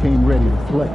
came ready to play.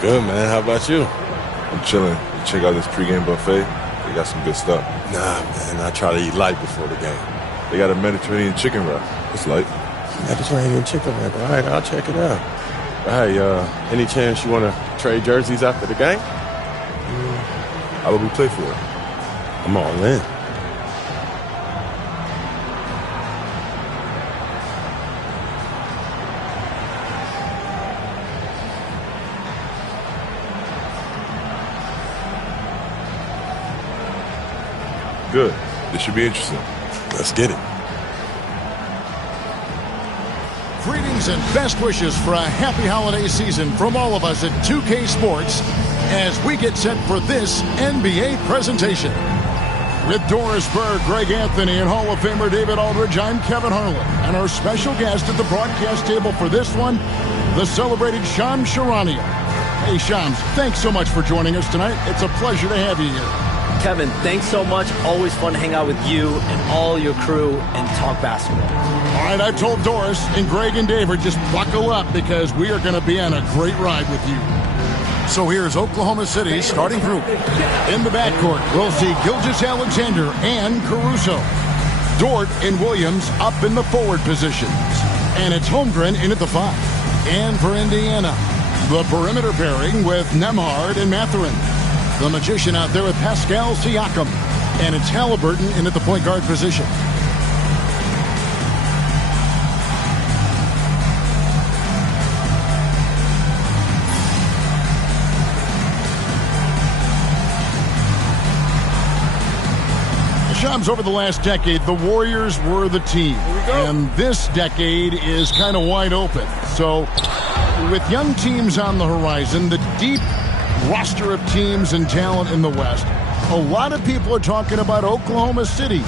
Good, man. How about you? I'm chilling. Check out this pregame buffet. They got some good stuff. Nah, man. I try to eat light before the game. They got a Mediterranean chicken wrap. It's light. Mediterranean chicken wrap. All right, I'll check it out. Hey, any chance you want to trade jerseys after the game? How about we play for it? I'm all in. Good. This should be interesting. Let's get it. Greetings and best wishes for a happy holiday season from all of us at 2K Sports as we get set for this NBA presentation. With Doris Burr, Greg Anthony, and Hall of Famer David Aldridge, I'm Kevin Harlan. And our special guest at the broadcast table for this one, the celebrated Shams Charania. Hey, Shams, thanks so much for joining us tonight. It's a pleasure to have you here. Kevin, thanks so much. Always fun to hang out with you and all your crew and talk basketball. All right, I've told Doris and Greg and David, just buckle up because we are going to be on a great ride with you. So here's Oklahoma City's starting group. In the backcourt, we'll see Gilgeous-Alexander and Caruso. Dort and Williams up in the forward positions. And it's Holmgren in at the 5. And for Indiana, the perimeter pairing with Nembhard and Mathurin. The magician out there with Pascal Siakam. And it's Halliburton in at the point guard position. Shams, over the last decade, the Warriors were the team. And this decade is kind of wide open. So with young teams on the horizon, the deep roster of teams and talent in the West, a lot of people are talking about Oklahoma City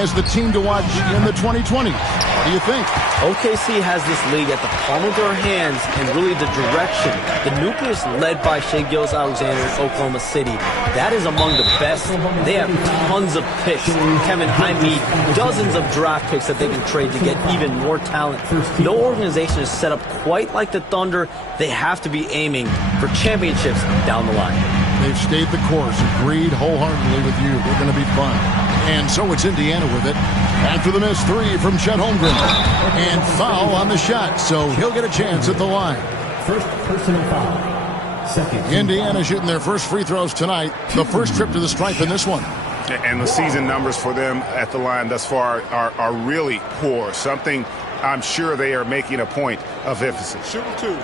as the team to watch in the 2020s. What do you think? OKC has this league at the palm of their hands and really the direction. The nucleus led by Shai Gilgeous-Alexander in Oklahoma City, that is among the best. They have tons of picks. Kevin, I mean dozens of draft picks that they can trade to get even more talent. No organization is set up quite like the Thunder. They have to be aiming for championships down the line. They've stayed the course, agreed wholeheartedly with you. They're going to be fun. And so it's Indiana with it. After the missed 3 from Chet Holmgren. And foul on the shot, so he'll get a chance at the line. First personal foul. Second. Indiana shooting their first free throws tonight. The first trip to the stripe in this one. And the season numbers for them at the line thus far are really poor. Something I'm sure they are making a point of emphasis. Shooting 2.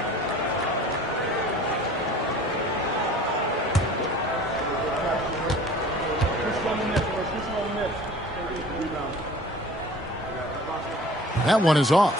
That one is off.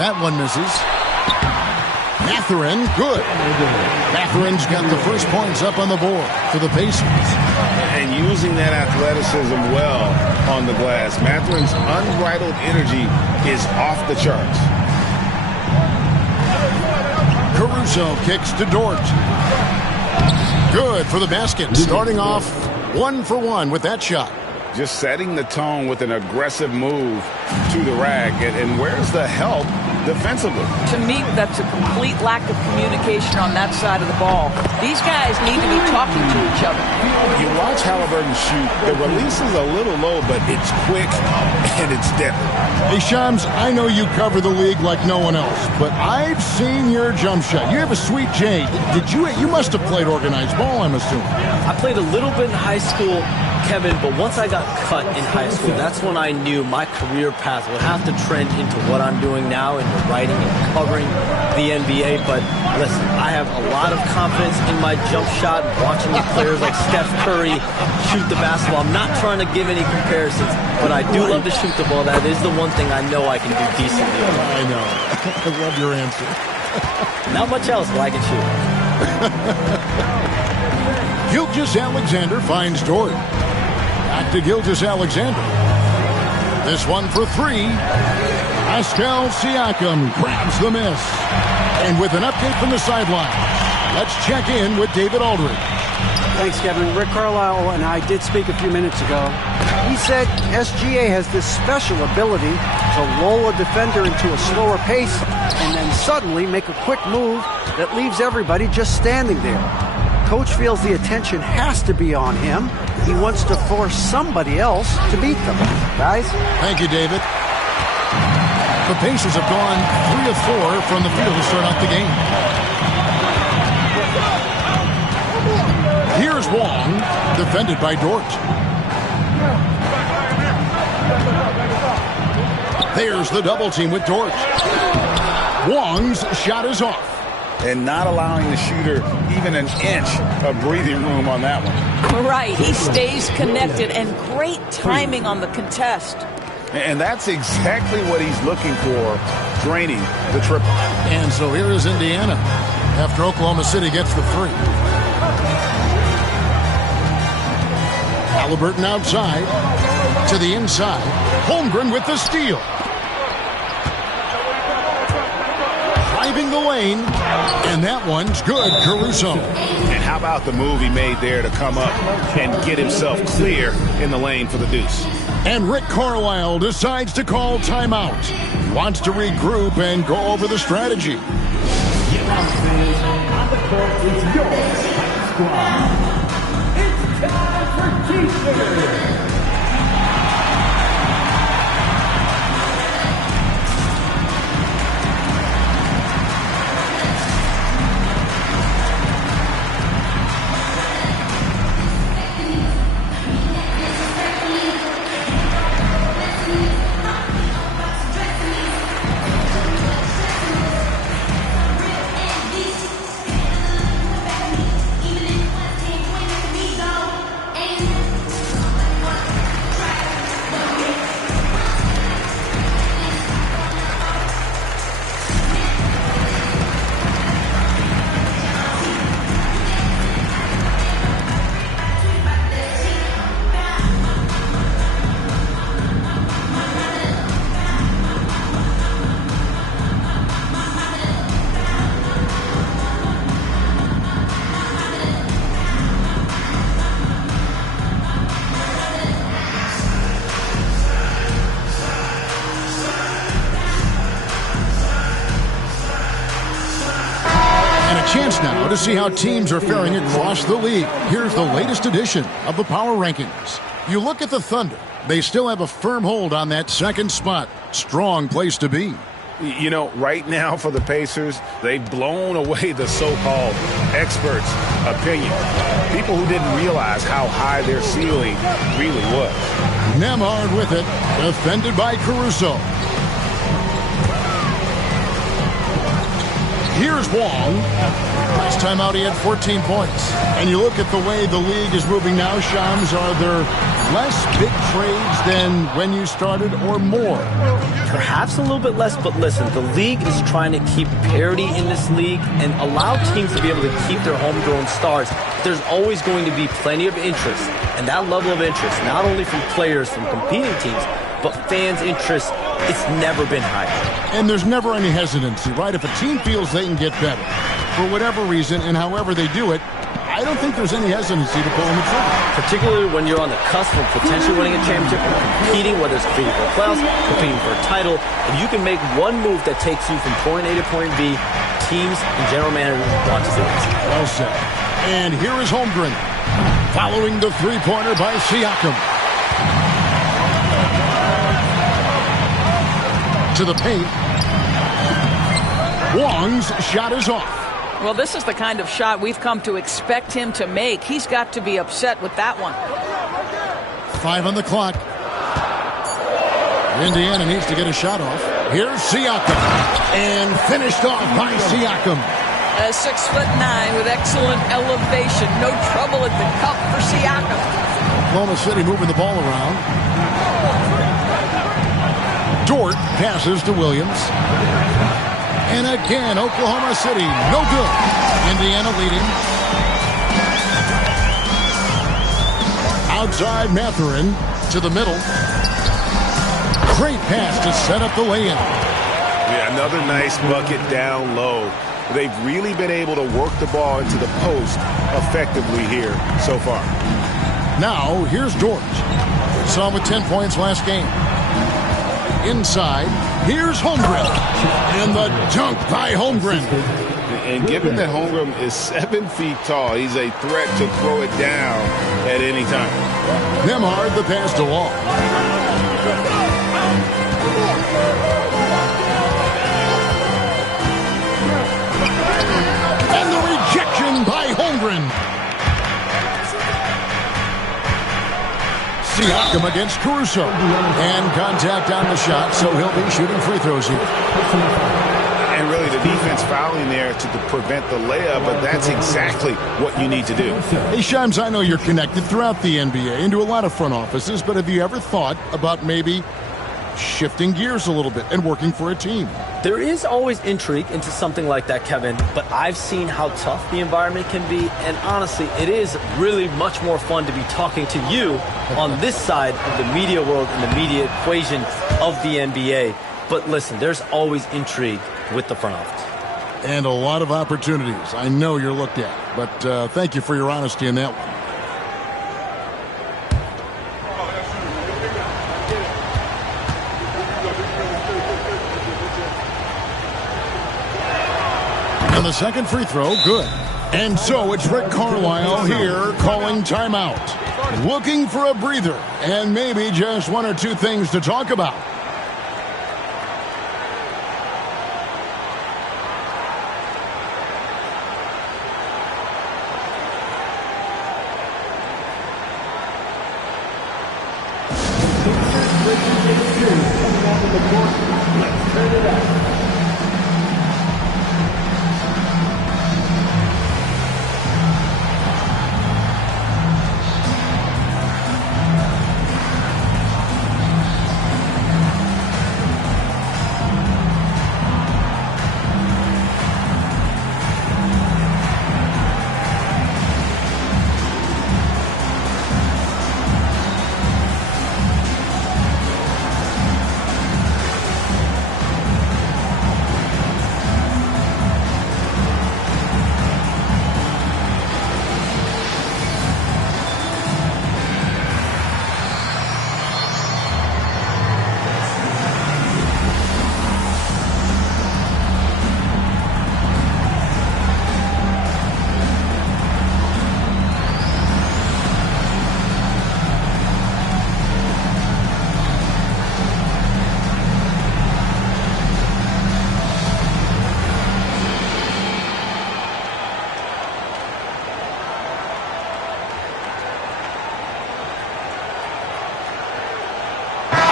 That one misses. Mathurin, good. Matherin's got the first points up on the board for the Pacers. And using that athleticism well on the glass. Matherin's unbridled energy is off the charts. Caruso kicks to Dort. Good for the basket. Starting off 1 for 1 with that shot. Just setting the tone with an aggressive move to the rack. And where's the help defensively? To me, that's a complete lack of communication on that side of the ball. These guys need to be talking to each other. You watch Halliburton shoot. The release is a little low, but it's quick and it's deadly. Hey, Shams, I know you cover the league like no one else, but I've seen your jump shot. You have a sweet J. You must have played organized ball, I'm assuming. I played a little bit in high school, Kevin, but once I got cut in high school, that's when I knew my career path would have to trend into what I'm doing now in the writing and covering the NBA. But listen, I have a lot of confidence in my jump shot, watching the players like Steph Curry shoot the basketball. I'm not trying to give any comparisons, but I do love to shoot the ball. That is the one thing I know I can do decently. I know. I love your answer. Not much else, but I can shoot. Gilgeous-Alexander finds Dort. Back to Gilgeous-Alexander. This one for 3. Pascal Siakam grabs the miss. And with an update from the sideline, let's check in with David Aldridge. Thanks, Kevin. Rick Carlisle and I did speak a few minutes ago. He said SGA has this special ability to lull a defender into a slower pace and then suddenly make a quick move that leaves everybody just standing there. Coach feels the attention has to be on him. He wants to force somebody else to beat them. Guys? Thank you, David. The Pacers have gone 3 of 4 from the field to start out the game. Here's Wong, defended by Dort. There's the double team with Dort. Wong's shot is off. And not allowing the shooter even an inch of breathing room on that one. Right, he stays connected, and great timing on the contest. And that's exactly what he's looking for, draining the triple. And so here is Indiana after Oklahoma City gets the 3. Halliburton outside to the inside. Holmgren with the steal. Driving the lane, and that one's good, Caruso. And how about the move he made there to come up and get himself clear in the lane for the deuce? And Rick Carlisle decides to call timeout. He wants to regroup and go over the strategy. On the court is your squad. It's time for T-shirt. Chance now to see how teams are faring across the league. Here's the latest edition of the Power Rankings. You look at the Thunder. They still have a firm hold on that second spot. Strong place to be. You know, right now for the Pacers, they've blown away the so-called experts' opinion. People who didn't realize how high their ceiling really was. Nemhard with it, defended by Caruso. Here's Wong. Last time out, he had 14 points. And you look at the way the league is moving now, Shams, are there less big trades than when you started or more? Perhaps a little bit less, but listen, the league is trying to keep parity in this league and allow teams to be able to keep their homegrown stars. There's always going to be plenty of interest, and that level of interest, not only from players from competing teams, but fans' interest, it's never been higher. And there's never any hesitancy, right? If a team feels they can get better, for whatever reason and however they do it, I don't think there's any hesitancy to pull the trigger. Particularly when you're on the cusp of potentially winning a championship, or competing, whether it's competing for a playoffs, competing for a title. If you can make one move that takes you from point A to point B, teams and general managers want to do it. Well said. And here is Holmgren, following the three-pointer by Siakam. To the paint. Wong's shot is off. Well, this is the kind of shot we've come to expect him to make. He's got to be upset with that one. 5 on the clock. Indiana needs to get a shot off. Here's Siakam. And finished off by Siakam. 6'9" with excellent elevation. No trouble at the cup for Siakam. Oklahoma City moving the ball around. Dort passes to Williams. And again, Oklahoma City, no good. Indiana leading. Outside Mathurin to the middle. Great pass to set up the lay-in. Yeah, another nice bucket down low. They've really been able to work the ball into the post effectively here so far. Now, here's Dort. Saw him with 10 points last game. Inside, here's Holmgren. And the dunk by Holmgren. And given that Holmgren is 7 feet tall, he's a threat to throw it down at any time. Nembhard the pass to Wall. And the rejection by Holmgren. Siakam against Caruso. And contact on the shot, so he'll be shooting free throws here. And really the defense fouling there to prevent the layup, but that's exactly what you need to do. Hey, Shams, I know you're connected throughout the NBA into a lot of front offices, but have you ever thought about maybe shifting gears a little bit and working for a team? There is always intrigue into something like that, Kevin, but I've seen how tough the environment can be, and honestly, it is really much more fun to be talking to you on this side of the media world and the media equation of the NBA. But listen, there's always intrigue with the front office. And a lot of opportunities. I know you're looked at, but thank you for your honesty in that one. And the second free throw, good. And so it's Rick Carlisle here calling timeout. Looking for a breather and maybe just one or two things to talk about. Let's turn it up.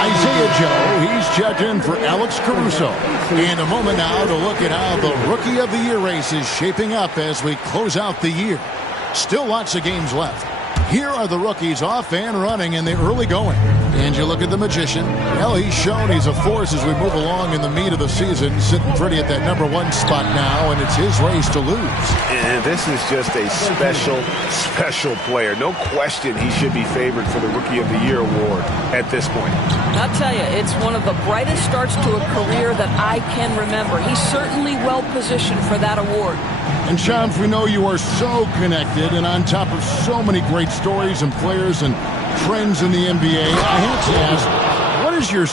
Isaiah Joe, he's checked in for Alex Caruso. In a moment now to look at how the Rookie of the Year race is shaping up as we close out the year. Still lots of games left. Here are the rookies off and running in the early going. And you look at the Magician. Well, he's shown he's a force as we move along in the meat of the season, sitting pretty at that #1 spot now, and it's his race to lose. And this is just a special player. No question he should be favored for the Rookie of the Year award at this point. I'll tell you, it's one of the brightest starts to a career that I can remember. He's certainly well positioned for that award. And Shams, we know you are so connected and on top of so many great stories and players and trends in the NBA. I have to ask, what is your,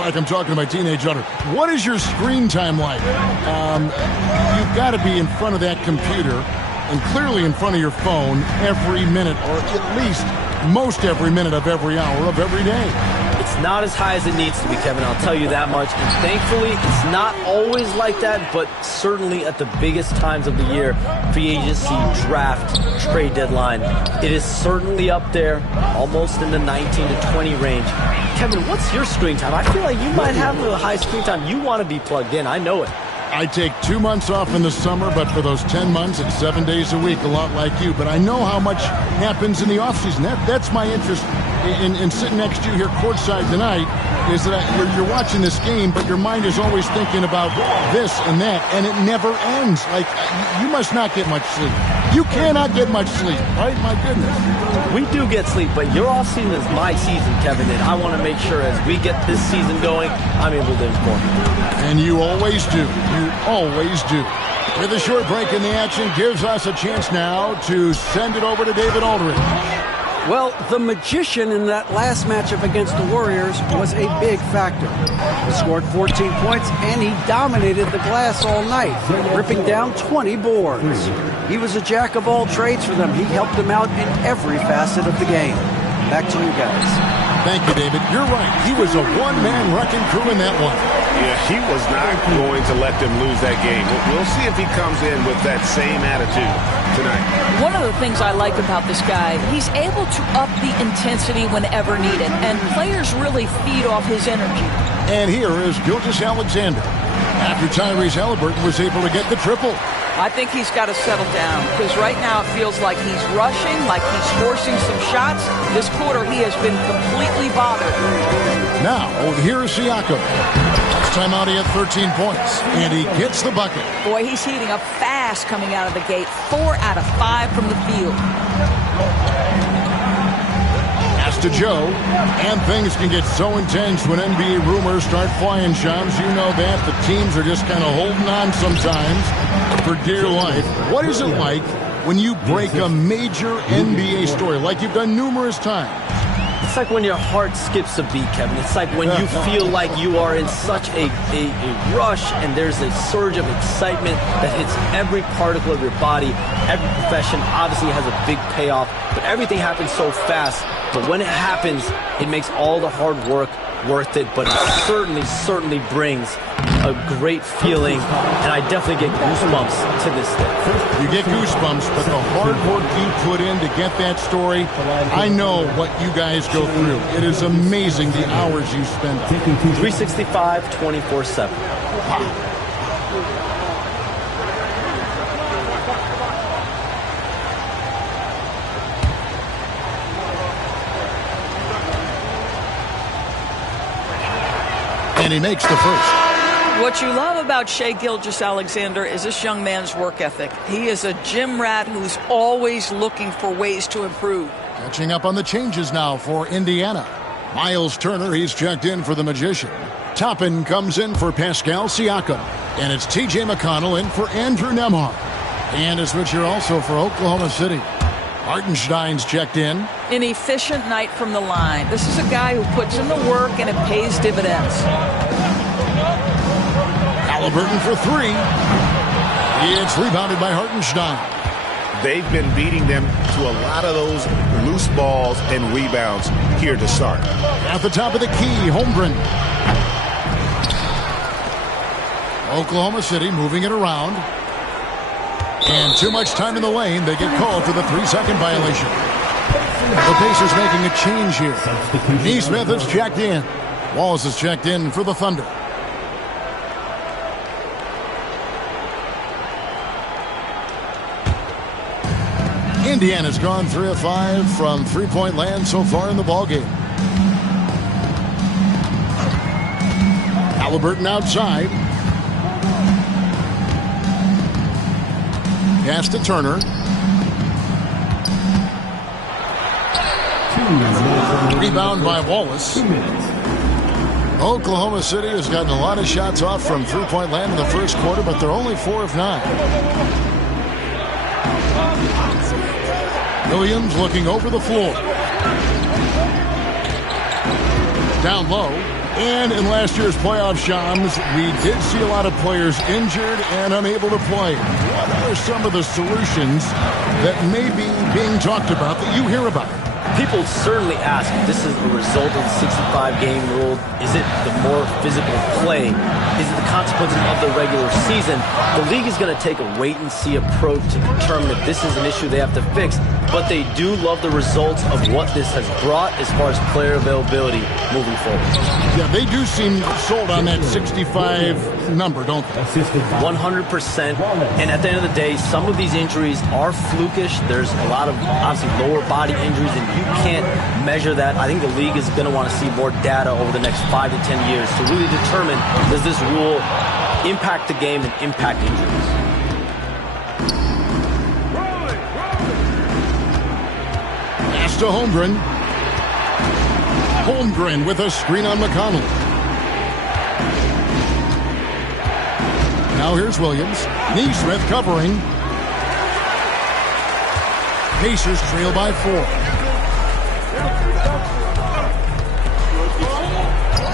like I'm talking to my teenage daughter, what is your screen time like? You've got to be in front of that computer and clearly in front of your phone every minute, or at least most every minute of every hour of every day. It's not as high as it needs to be, Kevin, I'll tell you that much. And thankfully, it's not always like that, but certainly at the biggest times of the year, free agency, draft, trade deadline, it is certainly up there, almost in the 19 to 20 range. Kevin, what's your screen time? I feel like you might have a high screen time. You want to be plugged in. I know it. I take 2 months off in the summer, but for those 10 months, it's 7 days a week, a lot like you. But I know how much happens in the offseason. That's my interest in sitting next to you here courtside tonight, is that you're watching this game, but your mind is always thinking about this and that, and it never ends. Like, you must not get much sleep. You cannot get much sleep, right? My goodness. We do get sleep, but your offseason is my season, Kevin, and I want to make sure as we get this season going, I'm able to inform you. And you always do. You always do. With a short break in the action, gives us a chance now to send it over to David Aldridge. Well, the Magician in that last matchup against the Warriors was a big factor. He scored 14 points, and he dominated the glass all night, ripping down 20 boards. He was a jack of all trades for them. He helped them out in every facet of the game. Back to you guys. Thank you, David. You're right. He was a one-man wrecking crew in that one. Yeah, he was not going to let them lose that game. We'll see if he comes in with that same attitude tonight. One of the things I like about this guy, he's able to up the intensity whenever needed, and players really feed off his energy. And here is Gilgeous-Alexander. After Tyrese Halliburton was able to get the triple. I think he's got to settle down, because right now it feels like he's rushing, like he's forcing some shots. This quarter, he has been completely bothered. Now, here is Siakam. Last time out, he had 13 points, and he gets the bucket. Boy, he's heating up fast coming out of the gate. 4 out of 5 from the field. Pass to Joe, and things can get so intense when NBA rumors start flying, Shams. You know that. The teams are just kind of holding on sometimes for dear life. What is it like when you break a major NBA story, like you've done numerous times? It's like when your heart skips a beat, Kevin. It's like when you feel like you are in such a rush and there's a surge of excitement that hits every particle of your body. Every profession obviously has a big payoff, but everything happens so fast. But when it happens, it makes all the hard work worth it, but it certainly brings a great feeling, and I definitely get goosebumps to this day. You get goosebumps, but the hard work you put in to get that story, I know what you guys go through. It is amazing the hours you spend. 365, 24/7. Wow. And he makes the first. What you love about Shai Gilgeous-Alexander is this young man's work ethic. He is a gym rat who's always looking for ways to improve. Catching up on the changes now for Indiana. Miles Turner, he's checked in for the Magician. Toppin comes in for Pascal Siakam. And it's T.J. McConnell in for Andrew Nembhard. And a switcher also for Oklahoma City. Hartenstein's checked in. An efficient night from the line. This is a guy who puts in the work and it pays dividends. Halliburton for 3. It's rebounded by Hartenstein. They've been beating them to a lot of those loose balls and rebounds here to start. At the top of the key, Holmgren. Oklahoma City moving it around. And too much time in the lane. They get called for the 3-second violation. The Pacers making a change here. Nesmith has checked in. Wallace has checked in for the Thunder. Indiana's gone 3 of 5 from three-point land so far in the ballgame. Halliburton outside. Pass to Turner. Rebound by Wallace. Oklahoma City has gotten a lot of shots off from three-point land in the first quarter, but they're only 4 of 9. Williams looking over the floor. Down low. And in last year's playoff, Shams, we did see a lot of players injured and unable to play. What are some of the solutions that may be being talked about that you hear about? People certainly ask if this is a result of the 65-game rule. Is it the more physical play? Is it the consequences of the regular season? The league is going to take a wait-and-see approach to determine if this is an issue they have to fix. But they do love the results of what this has brought as far as player availability moving forward. Yeah, they do seem sold on that 65 number, don't they? 100%. And at the end of the day, some of these injuries are flukish. There's a lot of, obviously, lower body injuries, and you can't measure that. I think the league is going to want to see more data over the next 5 to 10 years to really determine, does this rule impact the game and impact injuries? Pass to Holmgren. Holmgren with a screen on McConnell. Now here's Williams. Neesmith covering. Pacers trail by 4.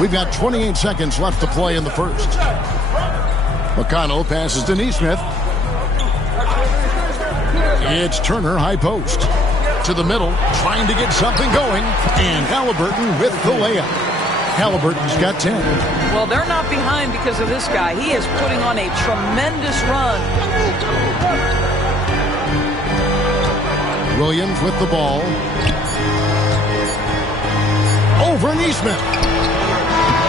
We've got 28 seconds left to play in the first. McConnell passes to Neesmith. It's Turner, high post. To the middle, trying to get something going. And Halliburton with the layup. Halliburton's got 10. Well, they're not behind because of this guy. He is putting on a tremendous run. Williams with the ball. Over Neesmith.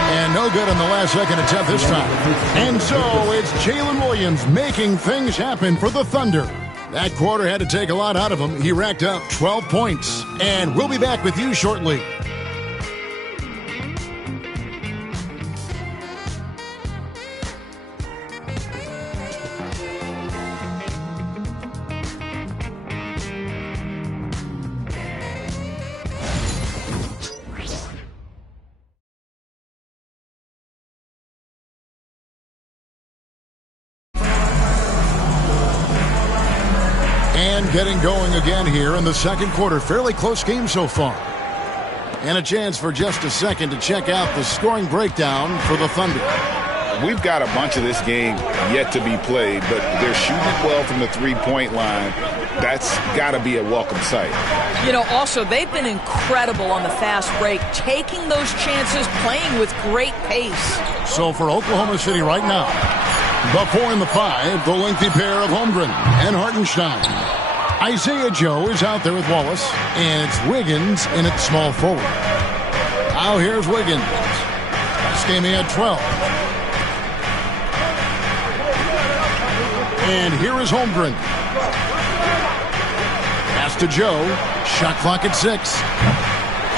And no good on the last second attempt this time. And so it's Jalen Williams making things happen for the Thunder. That quarter had to take a lot out of him. He racked up 12 points. And we'll be back with you shortly. Getting going again here in the second quarter. Fairly close game so far. And a chance for just a second to check out the scoring breakdown for the Thunder. We've got a bunch of this game yet to be played, but they're shooting it well from the three-point line. That's got to be a welcome sight. You know, also, they've been incredible on the fast break, taking those chances, playing with great pace. So for Oklahoma City right now, the 4 and the 5, the lengthy pair of Holmgren and Hartenstein. Isaiah Joe is out there with Wallace, and it's Wiggins in at small forward. Now here's Wiggins. This game he had 12. And here is Holmgren. Pass to Joe. Shot clock at 6.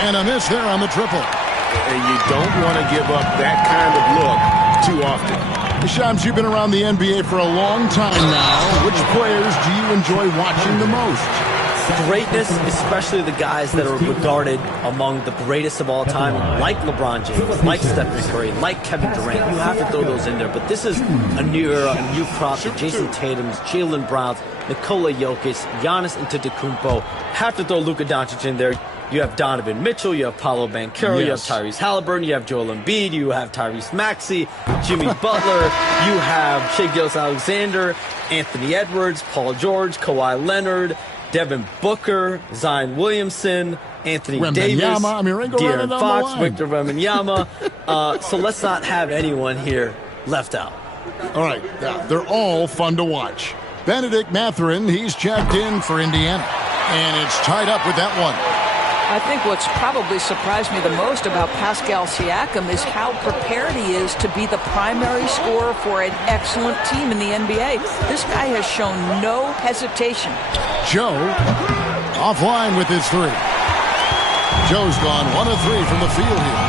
And a miss there on the triple. And you don't want to give up that kind of look too often. Shams, you've been around the NBA for a long time now. Which players do you enjoy watching the most? Greatness, especially the guys that are regarded among the greatest of all time, like LeBron James, like Stephen Curry, like Kevin Durant. You have to throw those in there. But this is a new era, a new crop. The Jason Tatum's, Jalen Brown's, Nikola Jokic, Giannis Antetokounmpo. Have to throw Luka Doncic in there. You have Donovan Mitchell, you have Paolo Banchero, you have Tyrese Halliburton, you have Joel Embiid, you have Tyrese Maxey, Jimmy Butler, you have Shai Gilgeous-Alexander, Anthony Edwards, Paul George, Kawhi Leonard, Devin Booker, Zion Williamson, Anthony Davis, De'Aaron Fox, Victor Wembanyama. So let's not have anyone here left out. All right, they're all fun to watch. Benedict Mathurin, he's checked in for Indiana. And it's tied up with that one. I think what's probably surprised me the most about Pascal Siakam is how prepared he is to be the primary scorer for an excellent team in the NBA. This guy has shown no hesitation. Joe offline with his three. Joe's gone 1 of 3 from the field here.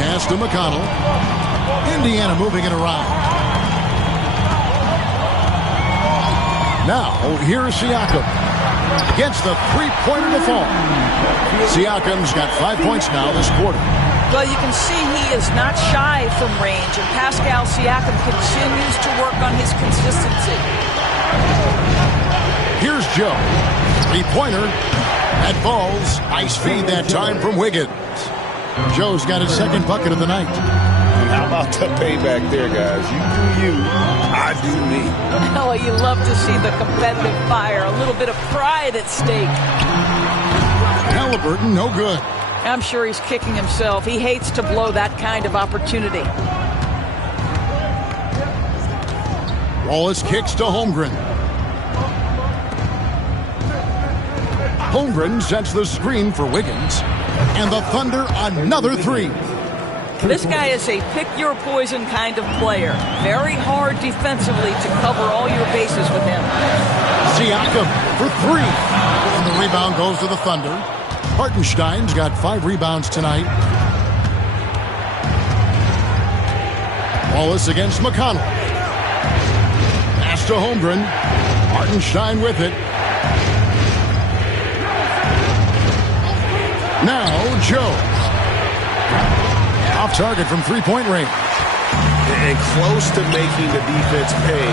Pass to McConnell. Indiana moving it around. Now, here's Siakam. Gets the three-pointer to fall. Siakam's got 5 points now this quarter. Well, you can see he is not shy from range, and Pascal Siakam continues to work on his consistency. Here's Joe. Three-pointer. That falls. Nice feed that time from Wiggins. Joe's got his second bucket of the night. How about the payback there, guys? You do you, I do me. Oh, you love to see the competitive fire. A little bit of pride at stake. Halliburton, no good. I'm sure he's kicking himself. He hates to blow that kind of opportunity. Wallace kicks to Holmgren. Holmgren sets the screen for Wiggins. And the Thunder another three. This guy is a pick-your-poison kind of player. Very hard defensively to cover all your bases with him. Siakam for 3. And the rebound goes to the Thunder. Hartenstein's got 5 rebounds tonight. Wallace against McConnell. Pass to Holmgren. Hartenstein with it. Now Joe. Off target from three-point range. And close to making the defense pay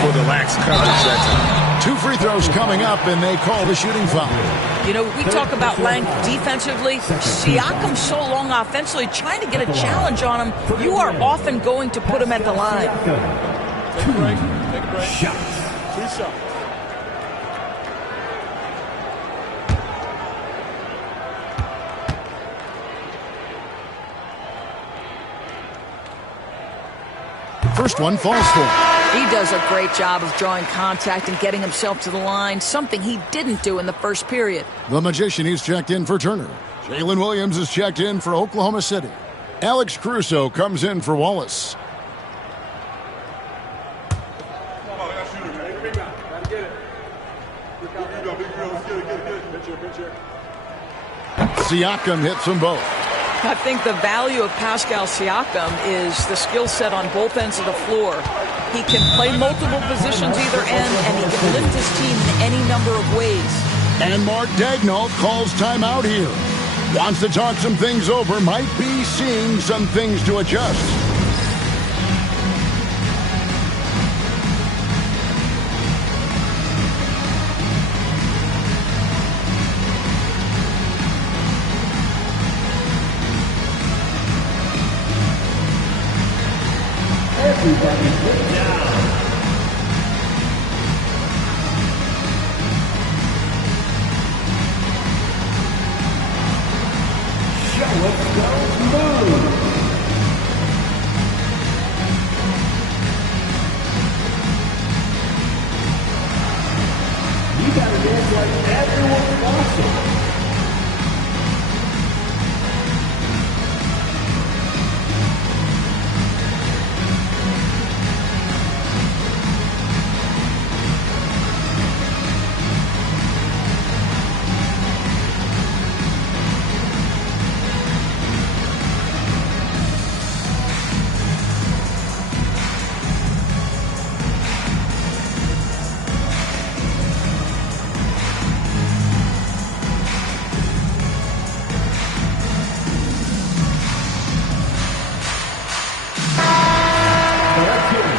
for the lax coverage that time. 2 free throws coming up, and they call the shooting foul. You know, we talk about length defensively. Siakam's so long offensively, trying to get a challenge on him. You are often going to put him at the line. Take a break. Shots. 2 shots. First one falls for him. He does a great job of drawing contact and getting himself to the line, something he didn't do in the first period. The Magician, he's checked in for Turner. Jalen Williams is checked in for Oklahoma City. Alex Caruso comes in for Wallace. Siakam hits them both. I think the value of Pascal Siakam is the skill set on both ends of the floor. He can play multiple positions either end, and he can lift his team in any number of ways. And Mark Daigneault calls timeout here. Wants to talk some things over, might be seeing some things to adjust. Everybody get down. Show us those moves. You gotta dance like everyone wants it.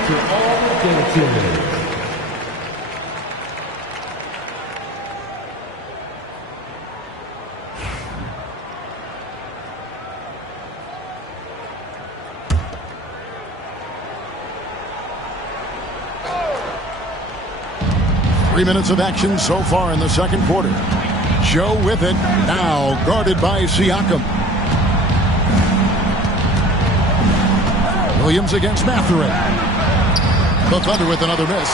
To all the dedicated. 3 minutes of action so far in the second quarter. Joe with it, now guarded by Siakam. Williams against Mathurin. The Thunder with another miss.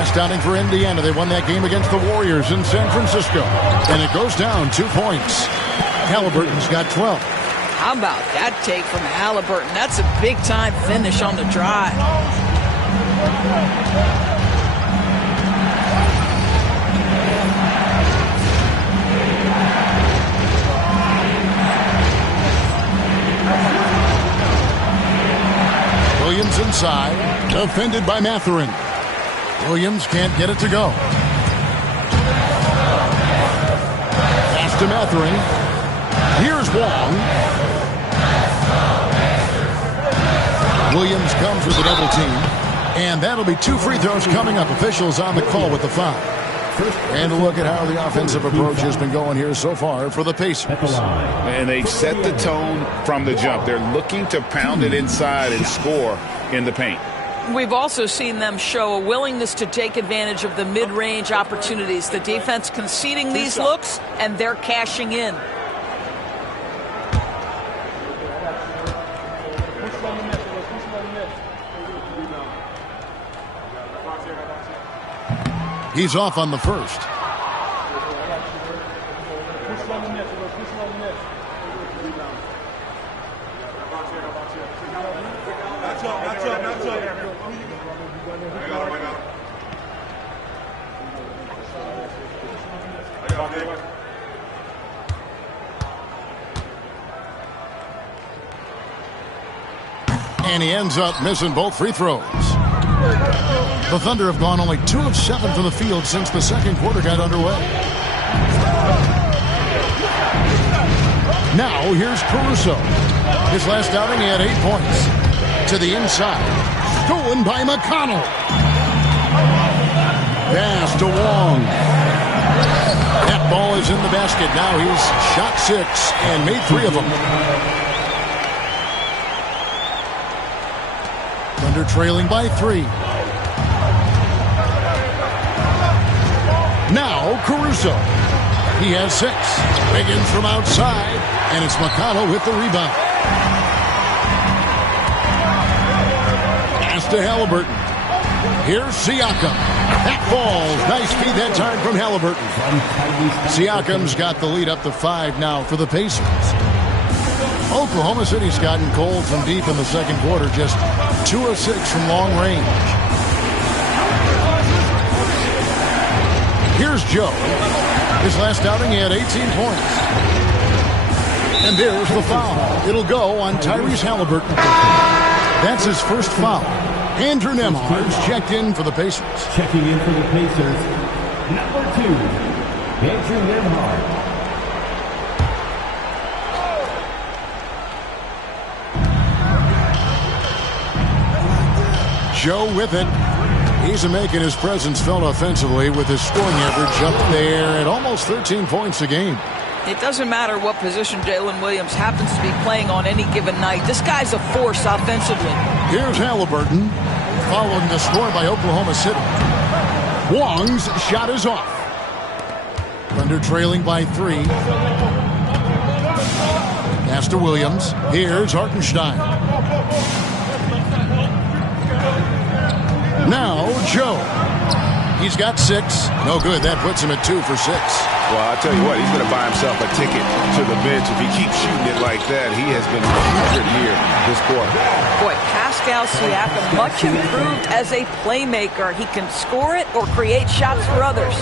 Last outing for Indiana. They won that game against the Warriors in San Francisco. And it goes down 2 points. Halliburton's got 12. How about that take from Halliburton? That's a big-time finish on the drive. Williams inside, defended by Mathurin. Williams can't get it to go. Pass to Mathurin. Here's Wong. Williams comes with a double team. And that'll be 2 free throws coming up. Officials on the call with the foul. And a look at how the offensive approach has been going here so far for the Pacers. And they've set the tone from the jump. They're looking to pound it inside and score in the paint. We've also seen them show a willingness to take advantage of the mid-range opportunities. The defense conceding these looks, and they're cashing in. He's off on the first. And he ends up missing both free throws. The Thunder have gone only 2 of 7 from the field since the second quarter got underway. Now here's Caruso. His last outing, he had 8 points. To the inside. Stolen by McConnell. Pass to Wong. That ball is in the basket. Now he's shot 6 and made 3 of them. Thunder trailing by 3. Now Caruso. He has 6. Wiggins from outside. And it's McConnell with the rebound. Pass to Halliburton. Here's Siakam. That falls. Nice feed that time from Halliburton. Siakam's got the lead up to 5 now for the Pacers. Oklahoma City's gotten cold from deep in the second quarter. Just 2 of 6 from long range. Here's Joe. His last outing, he had 18 points. And there's the foul. It'll go on Tyrese Halliburton. That's his first foul. Andrew Nembhard's checked in for the Pacers. Checking in for the Pacers, number 2, Andrew Nembhard. Joe with it. He's making his presence felt offensively with his scoring average up there at almost 13 points a game. It doesn't matter what position Jalen Williams happens to be playing on any given night. This guy's a force offensively. Here's Halliburton, following the score by Oklahoma City. Wong's shot is off. Thunder trailing by 3. Pass to Williams. Here's Hartenstein. Now Joe. He's got 6. No good. That puts him at 2 for 6. Well, I'll tell you what, he's going to buy himself a ticket to the bench. If he keeps shooting it like that, he has been putrid here this quarter. Boy, Pascal Siakam, much improved as a playmaker. He can score it or create shots for others.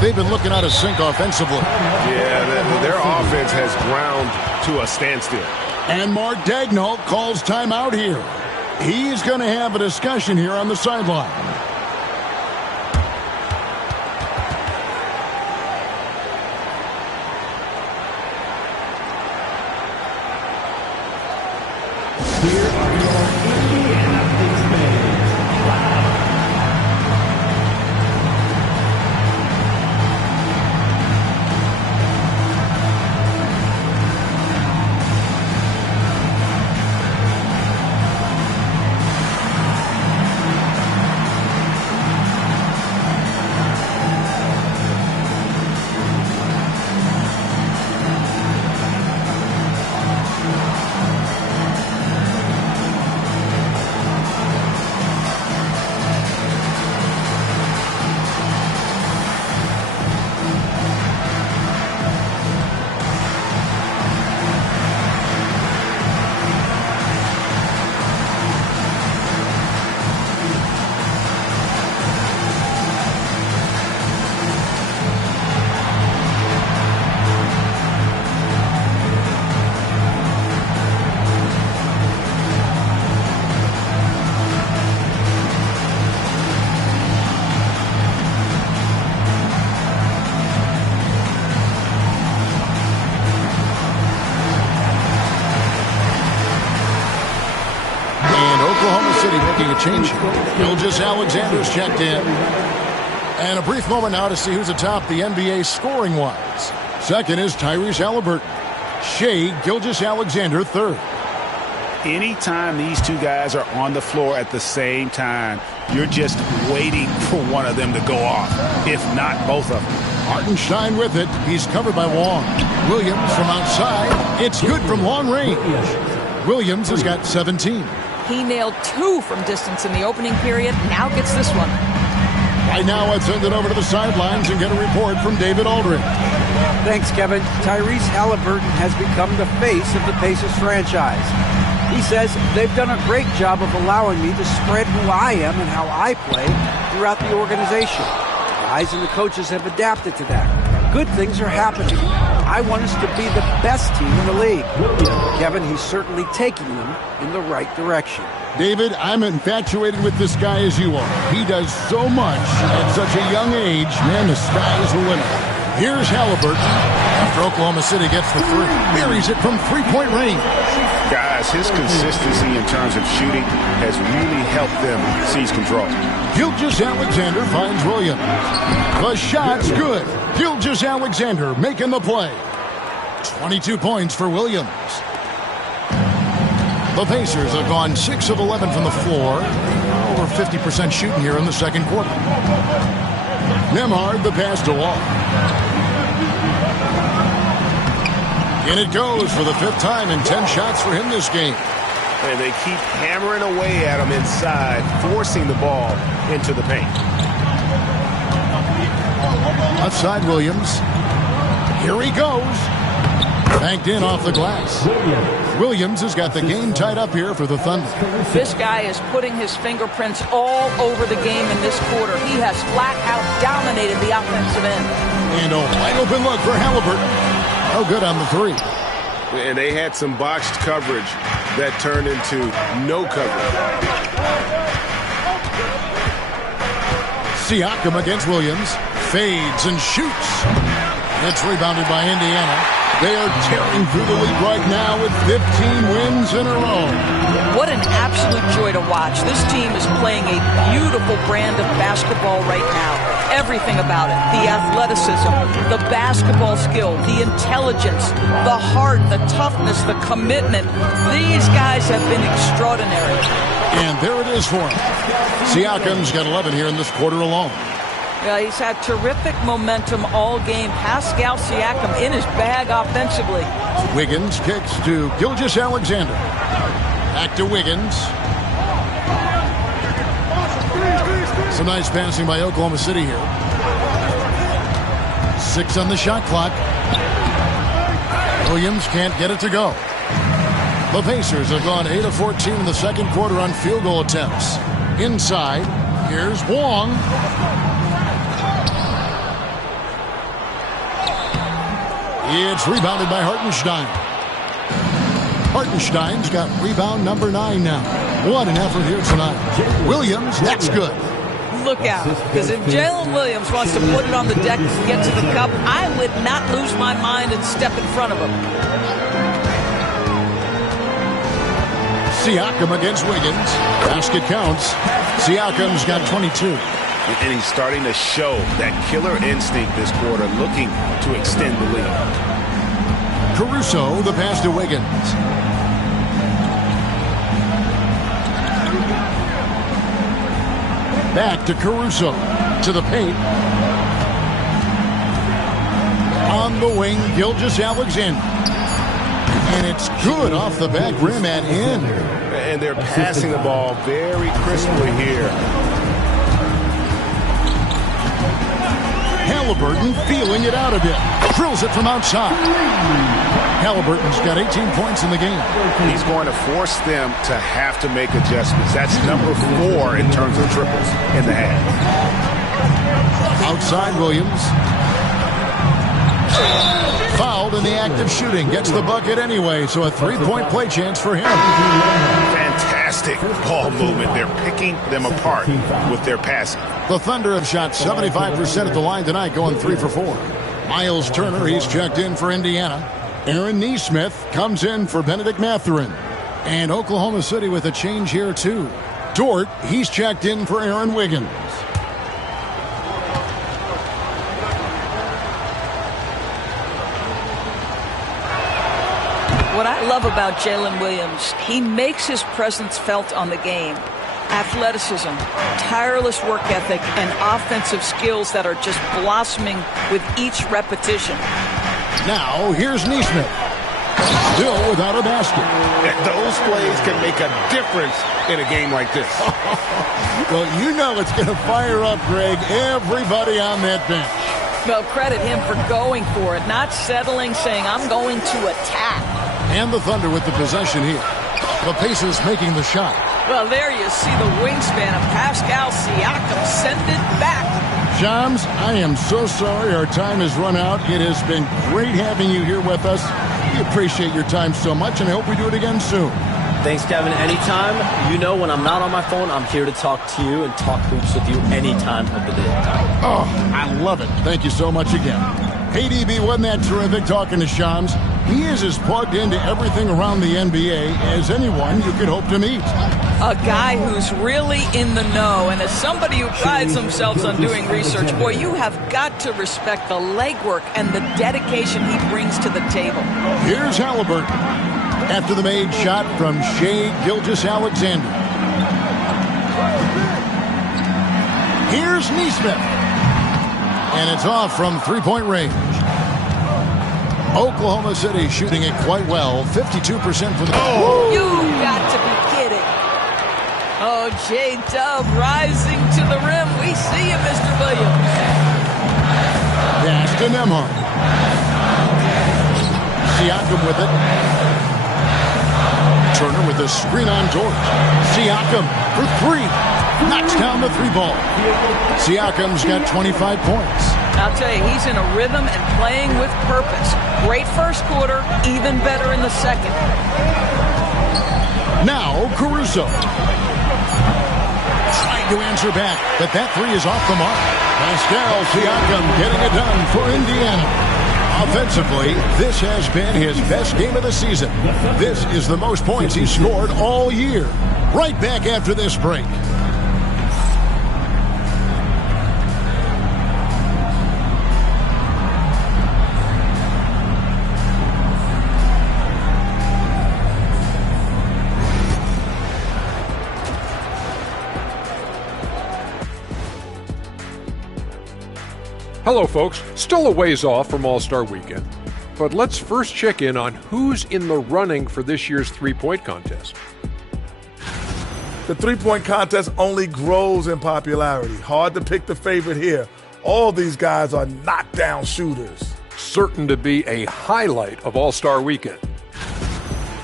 They've been looking out of sync offensively. Yeah, their offense has ground to a standstill. And Mark Daigneault calls timeout here. He's going to have a discussion here on the sideline. Here are your Indiana Pacers. Oklahoma City making a change here. Gilgeous-Alexander's checked in. And a brief moment now to see who's atop the NBA scoring-wise. Second is Tyrese Halliburton. Shea Gilgeous-Alexander third. Anytime these two guys are on the floor at the same time, you're just waiting for one of them to go off, if not both of them. Hartenstein with it. He's covered by Wong. Williams from outside. It's good from long range. Williams has got 17. He nailed 2 from distance in the opening period. Now gets this one. Right now, let's send it over to the sidelines and get a report from David Aldridge. Thanks, Kevin. Tyrese Halliburton has become the face of the Pacers franchise. He says they've done a great job of allowing me to spread who I am and how I play throughout the organization. The guys and the coaches have adapted to that. Good things are happening. I want us to be the best team in the league. Kevin, he's certainly taking them in the right direction. David, I'm infatuated with this guy as you are. He does so much at such a young age. Man, the sky is the limit. Here's Halliburton after Oklahoma City gets the three. Buries it from three-point range. Guys, his consistency in terms of shooting has really helped them seize control. Gilgeous-Alexander finds Williams. The shot's good. Gilgeous-Alexander making the play. 22 points for Williams. The Pacers have gone 6 of 11 from the floor. Over 50% shooting here in the second quarter. Nembhard the pass to Wall. And it goes for the 5th time in 10 shots for him this game. And they keep hammering away at him inside, forcing the ball into the paint. Outside Williams. Here he goes. Banked in off the glass. Williams has got the game tied up here for the Thunder. This guy is putting his fingerprints all over the game in this quarter. He has flat out dominated the offensive end. And a wide open look for Halliburton. No good on the three. And they had some botched coverage that turned into no coverage. Siakam against Williams. Fades and shoots. It's rebounded by Indiana. They are tearing through the league right now with 15 wins in a row. What an absolute joy to watch. This team is playing a beautiful brand of basketball right now. Everything about it. The athleticism, the basketball skill, the intelligence, the heart, the toughness, the commitment. These guys have been extraordinary. And there it is for him. Siakam's got 11 here in this quarter alone. Yeah, he's had terrific momentum all game. Pascal Siakam in his bag offensively. Wiggins kicks to Gilgeous-Alexander. Back to Wiggins. Some nice passing by Oklahoma City here. 6 on the shot clock. Williams can't get it to go. The Pacers have gone 8 of 14 in the second quarter on field goal attempts. Inside, here's Wong. It's rebounded by Hartenstein. Hartenstein's got rebound number 9 now. What an effort here tonight. Williams, that's good. Look out, because if Jalen Williams wants to put it on the deck and get to the cup, I would not lose my mind and step in front of him. Siakam against Wiggins. Basket counts. Siakam's got 22. And he's starting to show that killer instinct this quarter, looking to extend the lead. Caruso, the pass to Wiggins. Back to Caruso. To the paint. On the wing, Gilgeous-Alexander. And it's good off the back rim and in. And they're passing the ball very crisply here. Halliburton feeling it out a bit. Drills it from outside. Halliburton's got 18 points in the game. He's going to force them to have to make adjustments. That's number 4 in terms of triples in the half. Outside Williams. Fouled in the act of shooting. Gets the bucket anyway, so a 3-point play chance for him. Fantastic ball movement. They're picking them apart with their passing. The Thunder have shot 75% at the line tonight, going 3 for 4. Miles Turner, he's checked in for Indiana. Aaron Nesmith comes in for Benedict Mathurin. And Oklahoma City with a change here, too. Dort, he's checked in for Aaron Wiggins. What I love about Jalen Williams, he makes his presence felt on the game. Athleticism, tireless work ethic, and offensive skills that are just blossoming with each repetition. Now, here's Neesmith. Still without a basket. Those plays can make a difference in a game like this. Well, you know it's going to fire up, Greg, everybody on that bench. Well, credit him for going for it, not settling, saying, I'm going to attack. And the Thunder with the possession here. The Pacers making the shot. Well, there you see the wingspan of Pascal Siakam send it back. Shams, I am so sorry our time has run out. It has been great having you here with us. We appreciate your time so much, and I hope we do it again soon. Thanks, Kevin. Anytime. You know when I'm not on my phone, I'm here to talk to you and talk hoops with you any time of the day. Oh, I love it. Thank you so much again. Hey, DB, wasn't that terrific talking to Shams? He is as plugged into everything around the NBA as anyone you could hope to meet. A guy who's really in the know, and as somebody who prides themselves on doing research, boy, you have got to respect the legwork and the dedication he brings to the table. Here's Halliburton after the made shot from Shai Gilgeous-Alexander. Here's Neesmith. And it's off from three-point range. Oklahoma City shooting it quite well. 52% from the... Oh! You got to be kidding. Oh, J-Dub rising to the rim. We see you, Mr. Williams. Pass to Nembhard. Siakam with it. Turner with a screen on Dort. Siakam for three. Knocks down the three ball. Siakam's got 25 points. I'll tell you, he's in a rhythm and playing with purpose. Great first quarter, even better in the second. Now Caruso. Trying to answer back, but that three is off the mark. Pascal Siakam getting it done for Indiana. Offensively, this has been his best game of the season. This is the most points he's scored all year. Right back after this break. Hello, folks. Still a ways off from All-Star Weekend, but let's first check in on who's in the running for this year's three-point contest. The three-point contest only grows in popularity. Hard to pick the favorite here. All these guys are knockdown shooters. Certain to be a highlight of All-Star Weekend.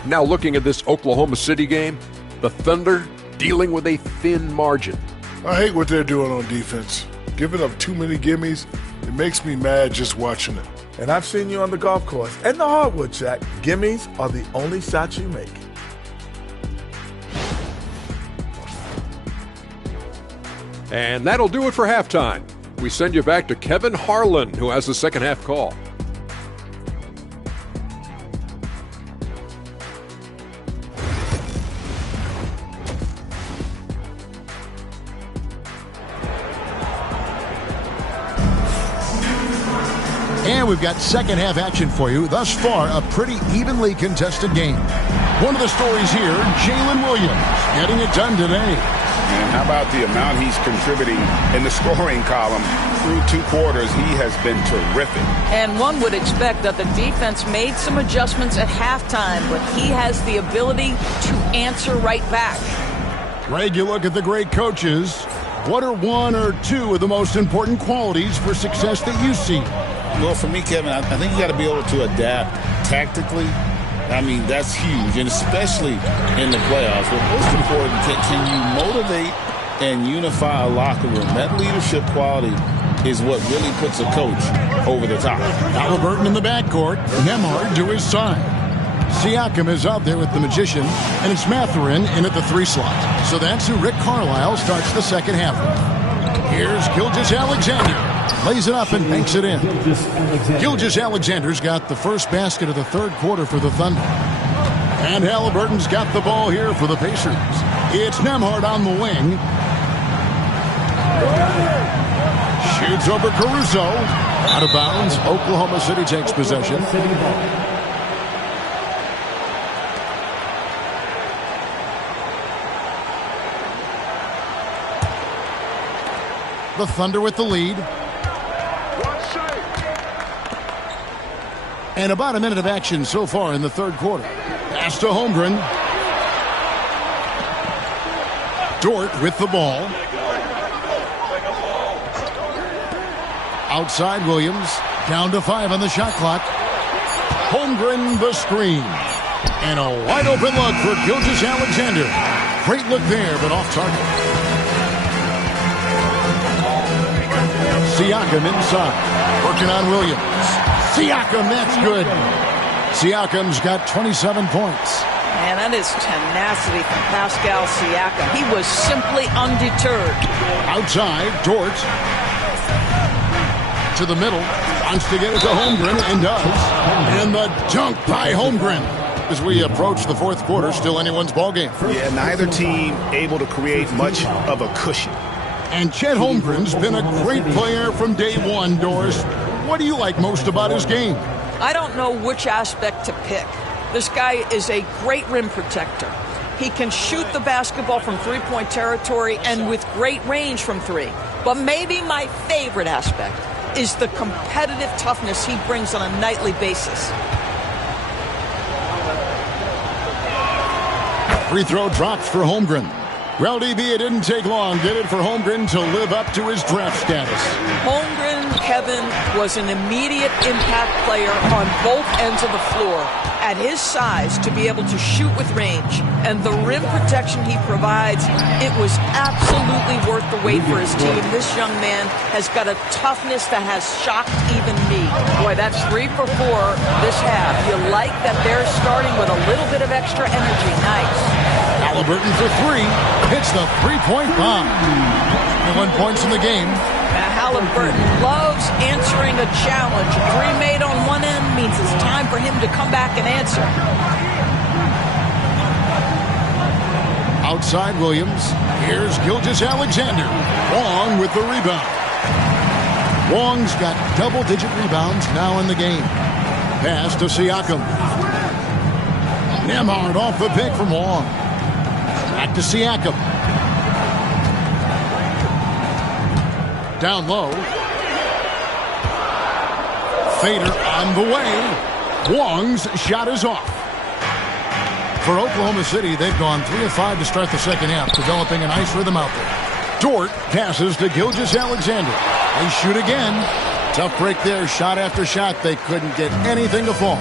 Now looking at this Oklahoma City game, the Thunder dealing with a thin margin. I hate what they're doing on defense. Giving up too many gimmies, it makes me mad just watching it. And I've seen you on the golf course and the hardwood track. Gimmies are the only shots you make. And that'll do it for halftime. We send you back to Kevin Harlan, who has the second half call. And we've got second half action for you. Thus far, a pretty evenly contested game. One of the stories here, Jalen Williams getting it done today. And how about the amount he's contributing in the scoring column? Through two quarters, he has been terrific. And one would expect that the defense made some adjustments at halftime, but he has the ability to answer right back. Greg, you look at the great coaches. What are one or two of the most important qualities for success that you see? Well, for me, Kevin, I think you got to be able to adapt tactically. I mean, that's huge, and especially in the playoffs. But most important, can you motivate and unify a locker room? That leadership quality is what really puts a coach over the top. Halliburton in the backcourt, Nembhard to his side. Siakam is out there with the magician, and it's Mathurin in at the three slot. So that's who Rick Carlisle starts the second half with. Here's Gilgeous-Alexander. Lays it up and banks it in. Gilgeous-Alexander's got the first basket of the third quarter for the Thunder. And Halliburton's got the ball here for the Pacers. It's Nembhard on the wing. Shoots over Caruso. Out of bounds. Oklahoma City takes possession. The Thunder with the lead. And about a minute of action so far in the third quarter. Pass to Holmgren. Dort with the ball. Outside Williams. Down to 5 on the shot clock. Holmgren the screen. And a wide open look for Gilgeous-Alexander. Great look there, but off target. Siakam inside. Working on Williams. Siakam, that's good. Siakam's got 27 points. Man, that is tenacity from Pascal Siakam. He was simply undeterred. Outside, Dort. To the middle. Wants to get it to Holmgren, and does. And the dunk by Holmgren. As we approach the fourth quarter, still anyone's ballgame. Yeah, neither team able to create much of a cushion. And Chet Holmgren's been a great player from day one, Doris. What do you like most about his game? I don't know which aspect to pick. This guy is a great rim protector. He can shoot the basketball from three-point territory and with great range from three. But maybe my favorite aspect is the competitive toughness he brings on a nightly basis. Free throw dropped for Holmgren. Well, DB, it didn't take long, did it, for Holmgren to live up to his draft status? Holmgren, Kevin, was an immediate impact player on both ends of the floor. At his size, to be able to shoot with range and the rim protection he provides, it was absolutely worth the wait for his team. This young man has got a toughness that has shocked even me. Boy, that's 3 for 4 this half. You like that they're starting with a little bit of extra energy. Nice. Halliburton for 3. Hits the three-point bomb. 21 points in the game. Now Halliburton loves answering a challenge. A 3 made on one end means it's time for him to come back and answer. Outside Williams. Here's Gilgeous-Alexander. Wong with the rebound. Wong's got double-digit rebounds now in the game. Pass to Siakam. Nembhard off the pick from Wong. Back to Siakam. Down low. Fader on the way. Wong's shot is off. For Oklahoma City, they've gone 3 of 5 to start the second half, developing a nice rhythm out there. Dort passes to Gilgeous-Alexander. They shoot again. Tough break there, shot after shot. They couldn't get anything to fall.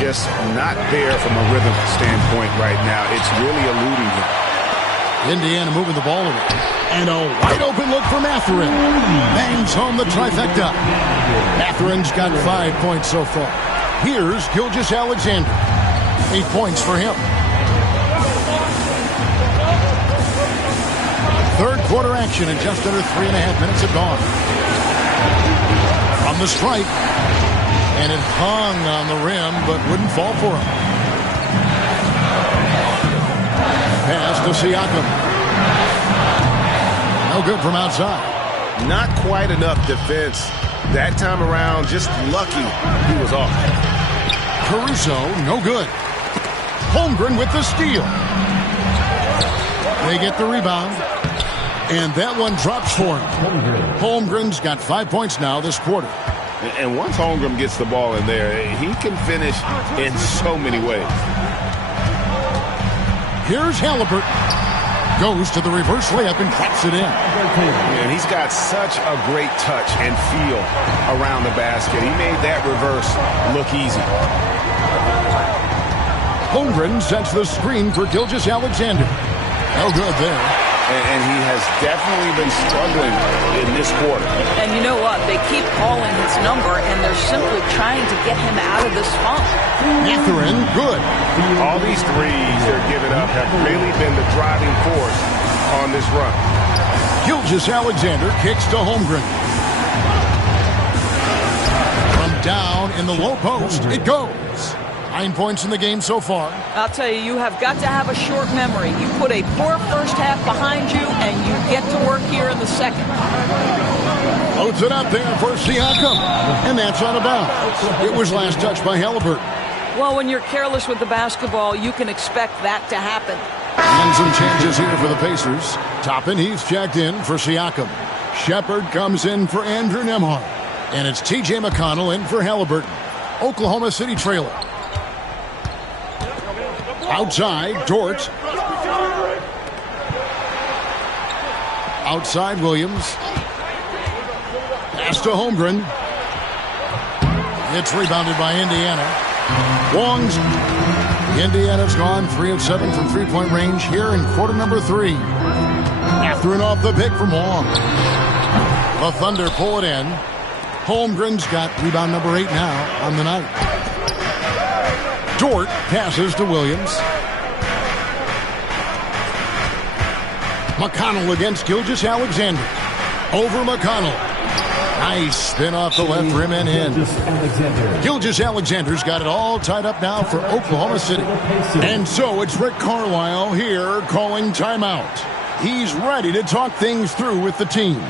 Just not there from a rhythm standpoint right now. It's really eluding him. Indiana moving the ball away. And a wide open look for Mathurin. Bangs home the trifecta. Matherin's got 5 points so far. Here's Gilgeous-Alexander. 8 points for him. Third quarter action and just under 3.5 minutes have gone. From the strike. And it hung on the rim, but wouldn't fall for him. Pass to Siakam. No good from outside. Not quite enough defense. That time around, just lucky he was off. Caruso, no good. Holmgren with the steal. They get the rebound. And that one drops for him. Holmgren's got 5 points now this quarter. And once Holmgren gets the ball in there, he can finish in so many ways. Here's Halliburton. Goes to the reverse layup and drops it in. And he's got such a great touch and feel around the basket. He made that reverse look easy. Holmgren sets the screen for Gilgeous-Alexander. No good there. And he has definitely been struggling in this quarter. And you know what? They keep calling his number, and they're simply trying to get him out of this funk. Mathurin, good. All these threes they're giving up have really been the driving force on this run. Gilgeous-Alexander kicks to Holmgren. From down in the low post, it goes. 9 points in the game so far. I'll tell you, you have got to have a short memory. You put a poor first half behind you, and you get to work here in the second. Loads it up there for Siakam, and that's out of bounds. It was last touched by Halliburton. Well, when you're careless with the basketball, you can expect that to happen. And some changes here for the Pacers. Toppin, he's checked in for Siakam. Shepard comes in for Andrew Nembhard. And it's T.J. McConnell in for Halliburton. Oklahoma City trailer. Outside, Dort. Outside, Williams. Pass to Holmgren. It's rebounded by Indiana. Wong's. Indiana's gone 3 of 7 from three-point range here in quarter number 3. After and off the pick from Wong. The Thunder pull it in. Holmgren's got rebound number 8 now on the night. Dort passes to Williams. McConnell against Gilgeous-Alexander. Over McConnell. Nice spin off the left rim and in. Gilgeous-Alexander's got it all tied up now for Oklahoma City. And so it's Rick Carlisle here calling timeout. He's ready to talk things through with the team.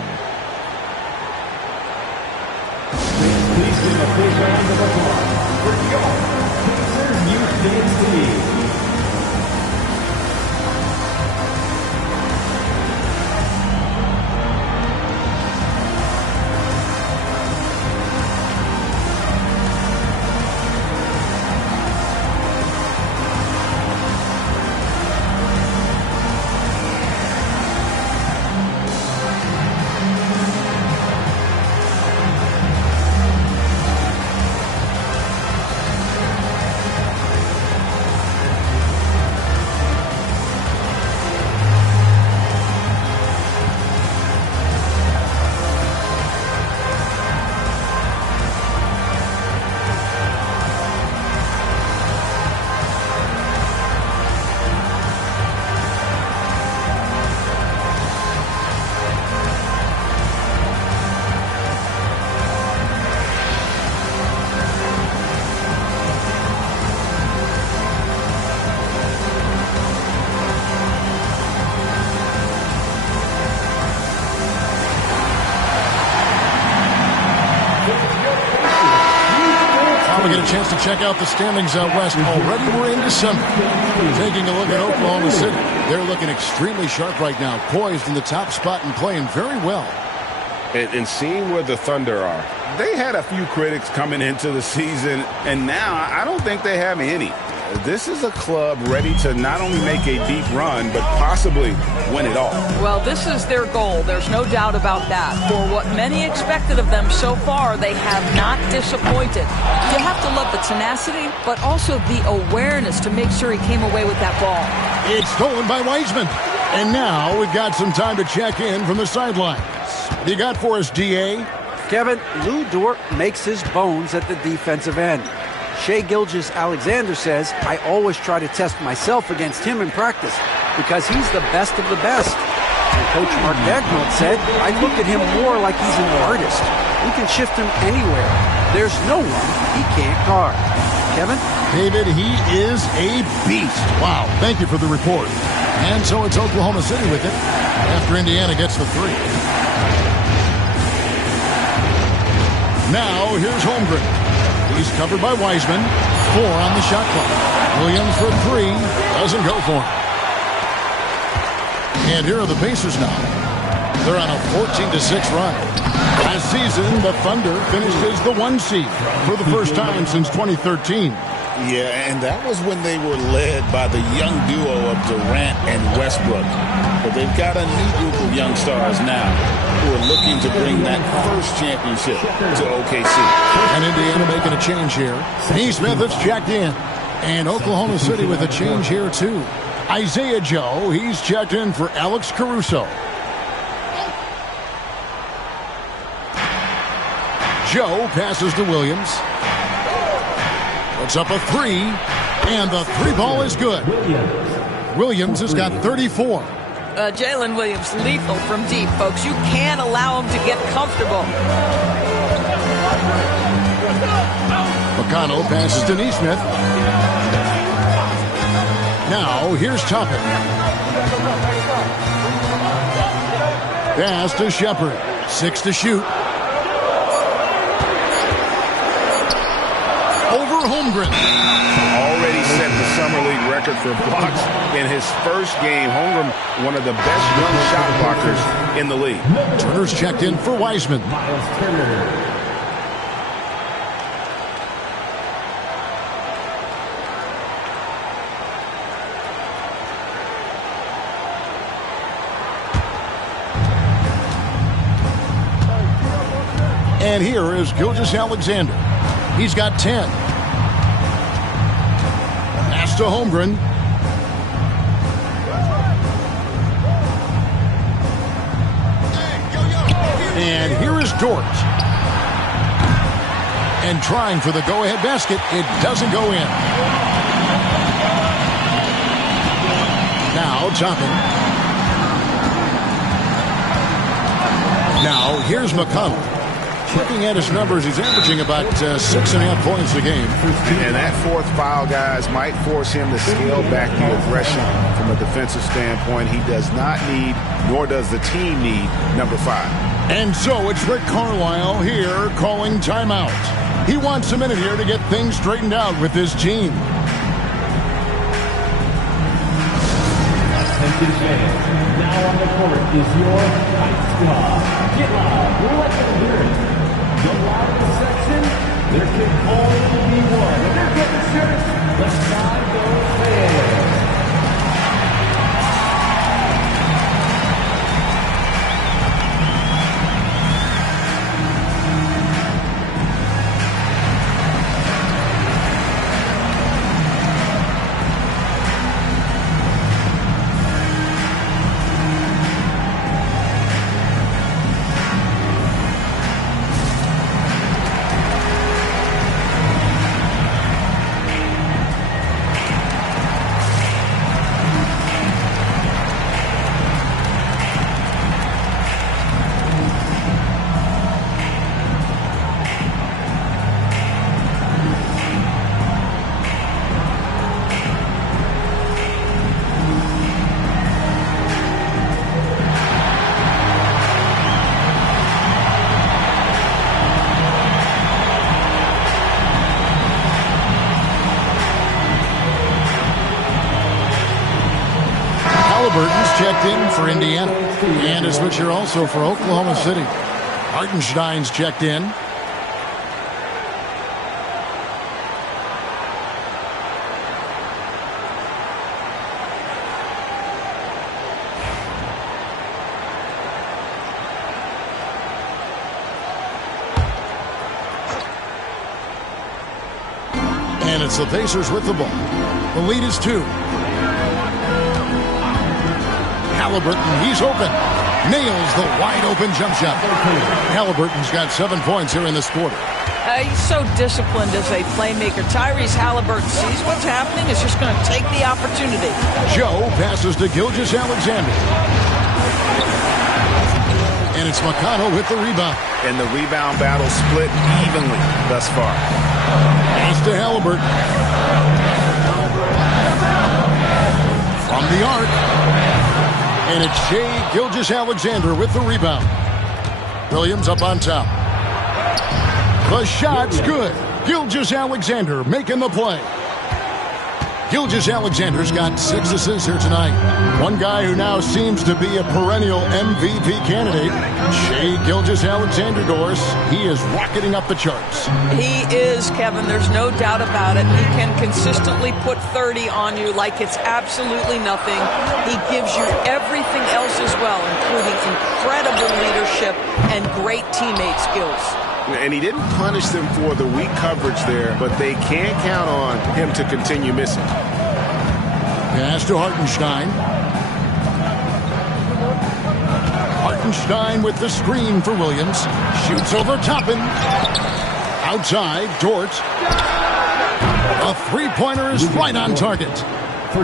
Chance to check out the standings out west. Already we're in December. Taking a look at Oklahoma City. They're looking extremely sharp right now, poised in the top spot and playing very well. And seeing where the Thunder are, they had a few critics coming into the season, and now I don't think they have any. This is a club ready to not only make a deep run, but possibly win it all. Well, this is their goal. There's no doubt about that. For what many expected of them so far, they have not disappointed. You have to love the tenacity, but also the awareness to make sure he came away with that ball. It's stolen by Wiseman. And now we've got some time to check in from the sidelines. What you got for us, D.A.? Kevin, Lou Dort makes his bones at the defensive end. Shai Gilgeous-Alexander says, I always try to test myself against him in practice because he's the best of the best. And Coach Mark Dagnall said, I look at him more like he's an artist. We can shift him anywhere. There's no one he can't guard. Kevin? David, he is a beast. Wow, thank you for the report. And so it's Oklahoma City with it after Indiana gets the 3. Now, here's Holmgren. He's covered by Wiseman. 4 on the shot clock. Williams for 3. Doesn't go for him. And here are the Pacers now. They're on a 14-6 run. Last season, the Thunder finished as the 1 seed for the first time since 2013. Yeah, and that was when they were led by the young duo of Durant and Westbrook. But they've got a new group of young stars now who are looking to bring that first championship to OKC. And Indiana making a change here. Neesmith is checked in. And Oklahoma City with a change here, too. Isaiah Joe, he's checked in for Alex Caruso. Joe passes to Williams. Puts up a 3, and the 3 ball is good. Williams has got 34. Jalen Williams, lethal from deep, folks. You can't allow him to get comfortable. McConnell passes to Neesmith. Now, here's Toppin. Pass to Shepard. 6 to shoot. Over Holmgren. Already set the Summer League record for blocks in his first game. Holmgren, one of the best young shot blockers in the league. Turner's checked in for Wiseman. And here is Gilgeous-Alexander. He's got 10. Pass to Holmgren. And here is Dort. And trying for the go-ahead basket. It doesn't go in. Now Toppin. Now here's McConnell. Looking at his numbers, he's averaging about 6.5 points a game. And that fourth foul, guys, might force him to scale back the aggression from a defensive standpoint. He does not need, nor does the team need, number 5. And so it's Rick Carlisle here calling timeout. He wants a minute here to get things straightened out with his team. Attention fans, now on the court is your Fight Squad. Get loud, let them hear it. The loudest section, there can only be one. And they're getting serious. Let's not go fans. Checked in for Indiana. And a switcher also for Oklahoma City. Hartenstein's checked in. And it's the Pacers with the ball. The lead is 2. Halliburton, he's open. Nails the wide-open jump shot. Halliburton's got 7 points here in this quarter. He's so disciplined as a playmaker. Tyrese Halliburton sees what's happening. Is just going to take the opportunity. Joe passes to Gilgeous-Alexander. And it's McConnell with the rebound. And the rebound battle split evenly thus far. Pass to Halliburton. From the arc. And it's Shai Gilgeous-Alexander with the rebound. Williams up on top. The shot's good. Gilgeous-Alexander making the play. Gilgeous-Alexander's got 6 assists here tonight. One guy who now seems to be a perennial MVP candidate, Shai Gilgeous-Alexander, Doris. He is rocketing up the charts. He is, Kevin. There's no doubt about it. He can consistently put 30 on you like it's absolutely nothing. He gives you everything else as well, including incredible leadership and great teammate skills. And he didn't punish them for the weak coverage there, but they can't count on him to continue missing. Pass to Hartenstein. Hartenstein with the screen for Williams. Shoots over Toppin. Outside, Dort. A three-pointer is right on target.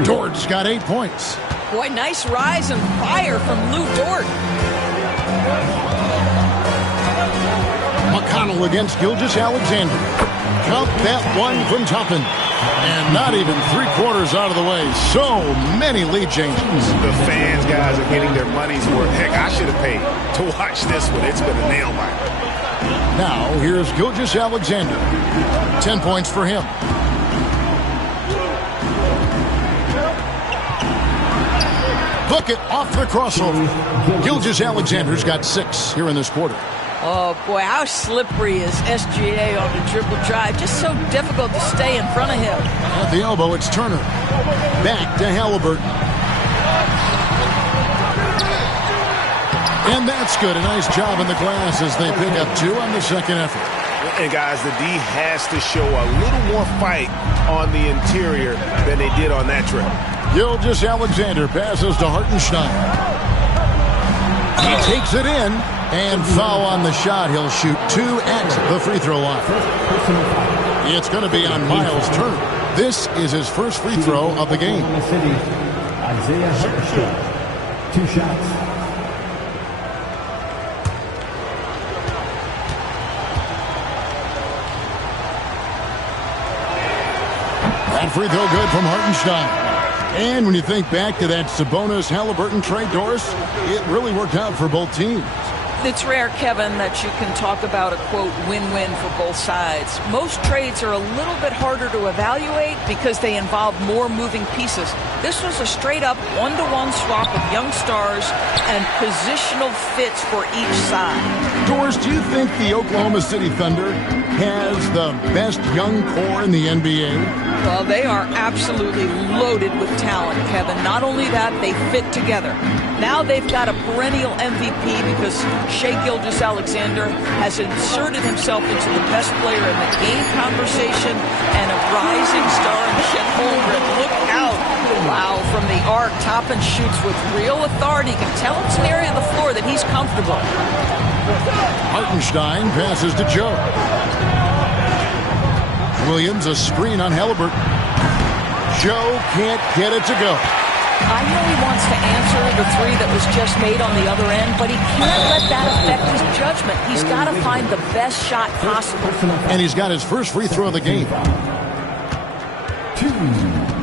Dort's got 8 points. Boy, nice rise and fire from Lou Dort. McConnell against Gilgeous-Alexander. Count that one from Toppin. And not even 3/4 out of the way. So many lead changes. The fans, guys, are getting their money's worth. Heck, I should have paid to watch this one. It's been a nail biter. Now, here's Gilgeous-Alexander. 10 points for him. Bucket off the crossover. Gilgeous-Alexander's got 6 here in this quarter. Oh, boy, how slippery is SGA on the dribble drive. Just so difficult to stay in front of him. At the elbow, it's Turner. Back to Halliburton. And that's good. A nice job in the glass as they pick up 2 on the second effort. And, guys, the D has to show a little more fight on the interior than they did on that trip. Gilgeous-Alexander passes to Hartenstein. He takes it in. And foul on the shot. He'll shoot 2 at the free throw line. It's going to be on Miles Turner. This is his first free throw of the game. Isaiah Hartenstein, 2 shots. That free throw good from Hartenstein. And when you think back to that Sabonis-Halliburton trade, Doris, it really worked out for both teams. It's rare, Kevin, that you can talk about a, quote, win-win for both sides. Most trades are a little bit harder to evaluate because they involve more moving pieces. This was a straight-up one-to-one swap of young stars and positional fits for each side. Doris, do you think the Oklahoma City Thunder has the best young core in the NBA? Well, they are absolutely loaded with talent, Kevin. Not only that, they fit together. Now they've got a perennial MVP because Shai Gilgeous-Alexander has inserted himself into the best player in the game conversation and a rising star in Chet Holmgren. Look out. Wow, from the arc, Toppin shoots with real authority. You can tell it's an area of the floor that he's comfortable. Hartenstein passes to Joe. Williams, a screen on Halliburton. Joe can't get it to go. I know he wants to answer the 3 that was just made on the other end, but he can't let that affect his judgment. He's got to find the best shot possible. And he's got his first free throw of the game. 2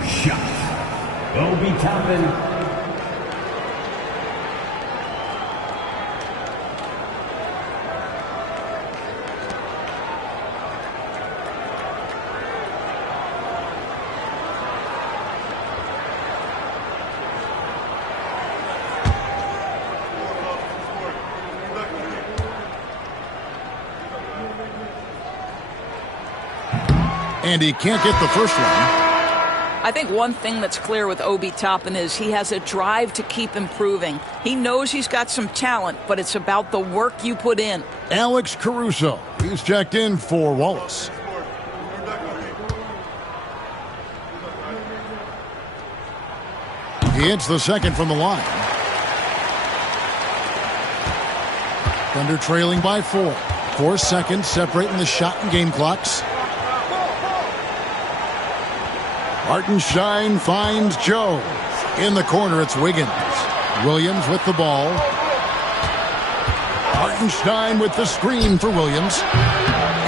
shots. Obi Toppin. And he can't get the first one. I think one thing that's clear with Obi Toppin is he has a drive to keep improving. He knows he's got some talent, but it's about the work you put in. Alex Caruso, he's checked in for Wallace. He hits the second from the line. Thunder trailing by 4. 4 seconds separating the shot and game clocks. Hartenstein finds Joe. In the corner, it's Wiggins. Williams with the ball. Hartenstein with the screen for Williams.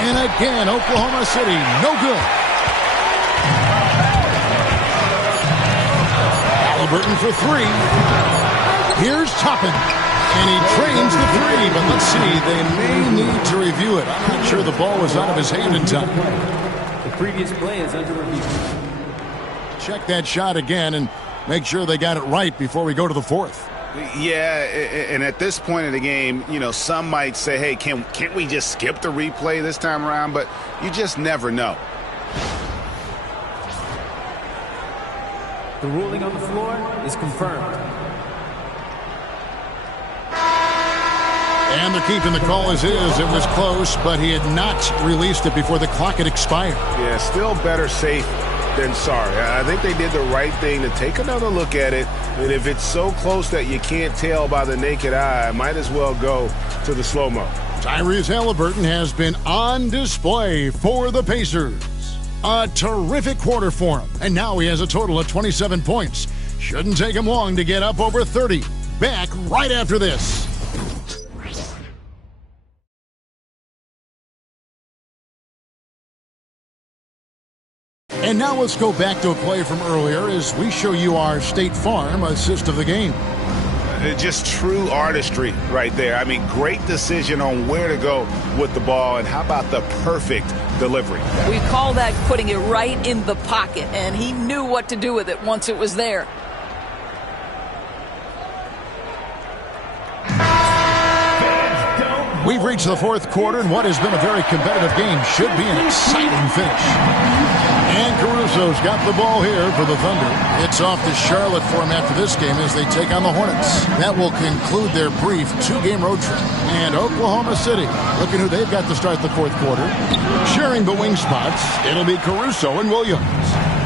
And again, Oklahoma City, no good. Halliburton for 3. Here's Toppin. And he trains the 3, but let's see, they may need to review it. I'm not sure the ball was out of his hand in time. The previous play is under review. Check that shot again and make sure they got it right before we go to the 4th. Yeah, and at this point in the game, you know, some might say, hey, can't we just skip the replay this time around? But you just never know. The ruling on the floor is confirmed. And they're keeping the call as is. It was close, but he had not released it before the clock had expired. Yeah, still better safe than sorry. I think they did the right thing to take another look at it. And if it's so close that you can't tell by the naked eye, might as well go to the slow-mo. Tyrese Halliburton has been on display for the Pacers. A terrific quarter for him. And now he has a total of 27 points. Shouldn't take him long to get up over 30. Back right after this. And now let's go back to a play from earlier as we show you our State Farm assist of the game. Just true artistry right there. I mean, great decision on where to go with the ball, and how about the perfect delivery? We call that putting it right in the pocket, and he knew what to do with it once it was there. We've reached the fourth quarter, and what has been a very competitive game should be an exciting finish. And Caruso's got the ball here for the Thunder. It's off to Charlotte for him after this game as they take on the Hornets. That will conclude their brief two-game road trip. And Oklahoma City, looking who they've got to start the fourth quarter. Sharing the wing spots, it'll be Caruso and Williams.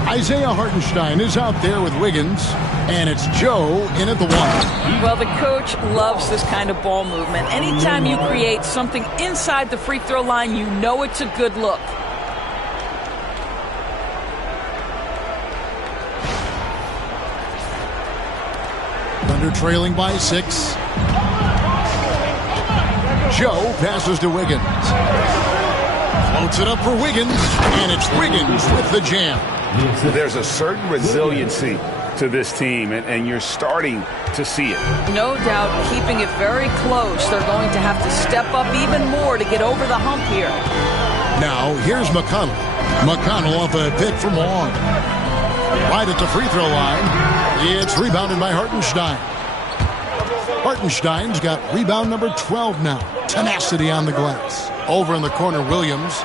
Isaiah Hartenstein is out there with Wiggins, and it's Joe in at the one. Well, the coach loves this kind of ball movement. Anytime you create something inside the free throw line, you know it's a good look. Thunder trailing by 6. Joe passes to Wiggins. Floats it up for Wiggins, and it's Wiggins with the jam. There's a certain resiliency to this team, and you're starting to see it. No doubt, keeping it very close. They're going to have to step up even more to get over the hump here. Now, here's McConnell. McConnell off a pick from Long. Right at the free throw line. It's rebounded by Hartenstein. Hartenstein's got rebound number 12 now. Tenacity on the glass. Over in the corner, Williams.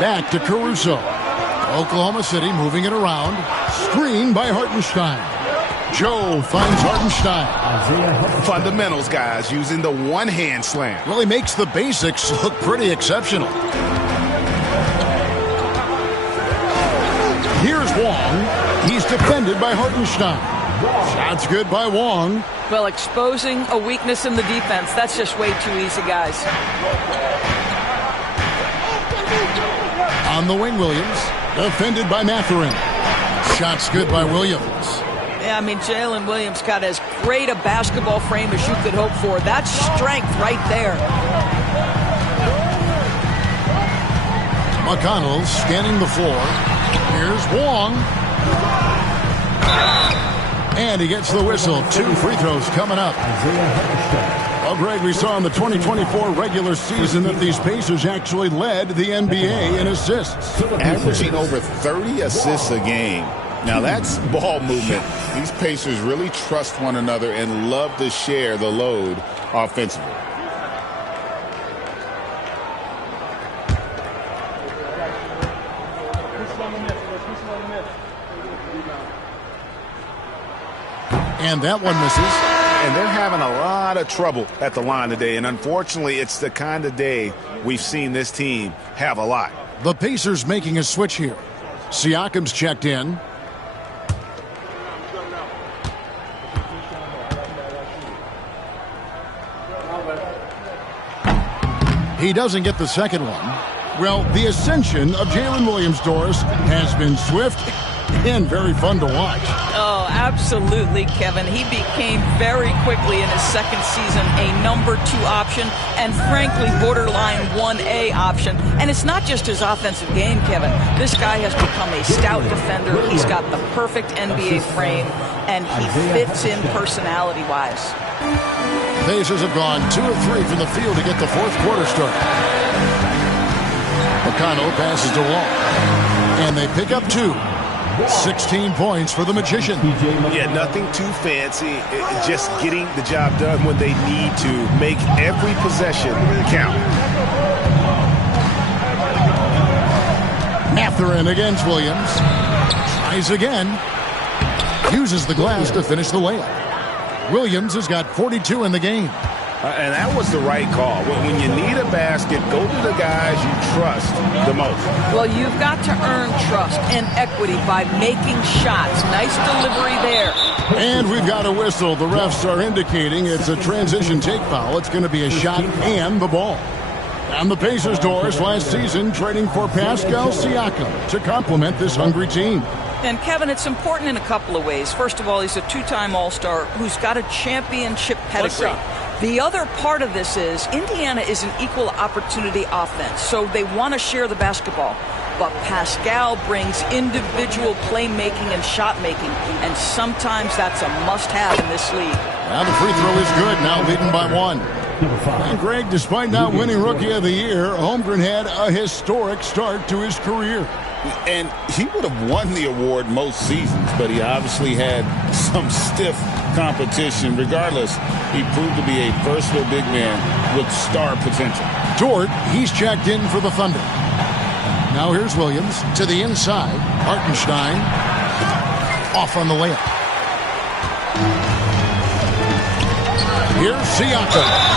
Back to Caruso. Oklahoma City moving it around. Screen by Hartenstein. Joe finds Hartenstein. Fundamentals, guys, using the one-hand slam. Really makes the basics look pretty exceptional. Here's Wong. He's defended by Hartenstein. Shot's good by Wong. Well, exposing a weakness in the defense, that's just way too easy, guys. On the wing, Williams. Defended by Mathurin. Shot's good by Williams. Yeah, I mean, Jalen Williams got as great a basketball frame as you could hope for. That's strength right there. McConnell scanning the floor. Here's Wong. And he gets the whistle. 2 free throws coming up. Well, Greg, we saw in the 2024 regular season that these Pacers actually led the NBA in assists. Averaging over 30 assists a game. Now, that's ball movement. These Pacers really trust one another and love to share the load offensively. And that one misses. And they're having a lot of trouble at the line today. And unfortunately, it's the kind of day we've seen this team have a lot. The Pacers making a switch here. Siakam's checked in. He doesn't get the second one. Well, the ascension of Jalen Williams, Doris, has been swift and very fun to watch. Oh, absolutely, Kevin. He became very quickly in his second season a number 2 option and, frankly, borderline 1A option. And it's not just his offensive game, Kevin. This guy has become a stout defender. He's got the perfect NBA frame, and he fits in personality-wise. Pacers have gone 2 of 3 from the field to get the fourth quarter started. McConnell passes to Wall. And they pick up 2. 16 points for the Magician. Yeah, nothing too fancy. Just getting the job done when they need to. Make every possession count. Mathurin against Williams. Tries again. Uses the glass to finish the layup. Williams has got 42 in the game. And that was the right call. When you need a basket, go to the guys you trust the most. Well, you've got to earn trust and equity by making shots. Nice delivery there. And we've got a whistle. The refs are indicating it's a transition take foul. It's going to be a shot and the ball. And the Pacers, Doris, last season trading for Pascal Siakam to complement this hungry team. And, Kevin, it's important in a couple of ways. First of all, he's a 2-time All-Star who's got a championship pedigree. The other part of this is Indiana is an equal opportunity offense, so they want to share the basketball. but Pascal brings individual playmaking and shot making, and sometimes that's a must-have in this league. Now the free throw is good, now leading by 1. And Greg, despite not winning Rookie of the Year, Holmgren had a historic start to his career. And he would have won the award most seasons, but he obviously had some stiff competition. Regardless, he proved to be a versatile big man with star potential. Dort, he's checked in for the Thunder. Now here's Williams to the inside. Hartenstein off on the layup. Here's Siakam.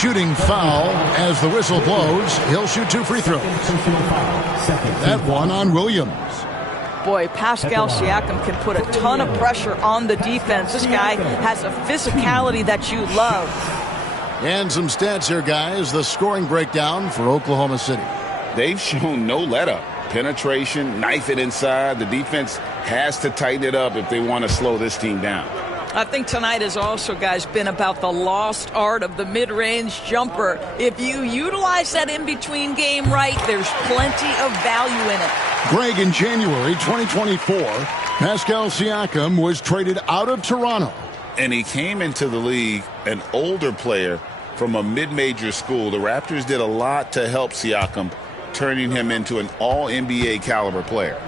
Shooting foul as the whistle blows. He'll shoot 2 free throws. That one on Williams. Boy, Pascal Siakam can put a ton of pressure on the defense. This guy has a physicality that you love. And some stats here, guys. The scoring breakdown for Oklahoma City. They've shown no let-up. Penetration, knife it inside. The defense has to tighten it up if they want to slow this team down. I think tonight has also, guys, been about the lost art of the mid-range jumper. If you utilize that in-between game right, there's plenty of value in it. Greg, in January 2024, Pascal Siakam was traded out of Toronto. And he came into the league an older player from a mid-major school. The Raptors did a lot to help Siakam, turning him into an all-NBA caliber player.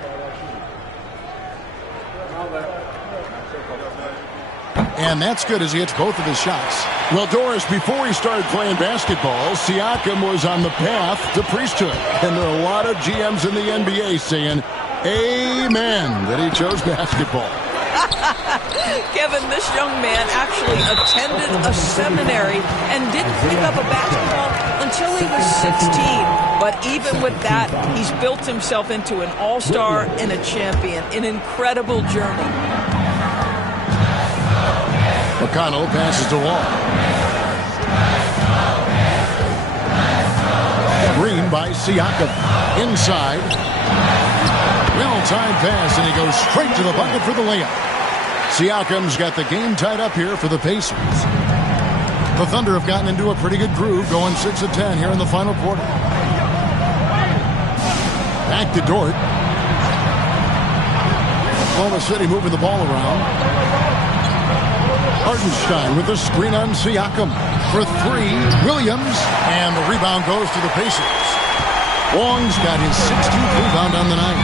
And that's good as he hits both of his shots. Well, Doris, before he started playing basketball, Siakam was on the path to priesthood. And there are a lot of GMs in the NBA saying, amen, that he chose basketball. Kevin, this young man actually attended a seminary and didn't pick up a basketball until he was 16. But even with that, he's built himself into an all-star and a champion. An incredible journey. McConnell passes to Wall. Green by Siakam. Inside. Well-timed pass, and he goes straight to the bucket for the layup. Siakam's got the game tied up here for the Pacers. The Thunder have gotten into a pretty good groove, going 6 of 10 here in the final quarter. Back to Dort. Oklahoma City moving the ball around. Hartenstein with the screen on Siakam for 3. Williams, and the rebound goes to the Pacers. Wong's got his 16th rebound on the night.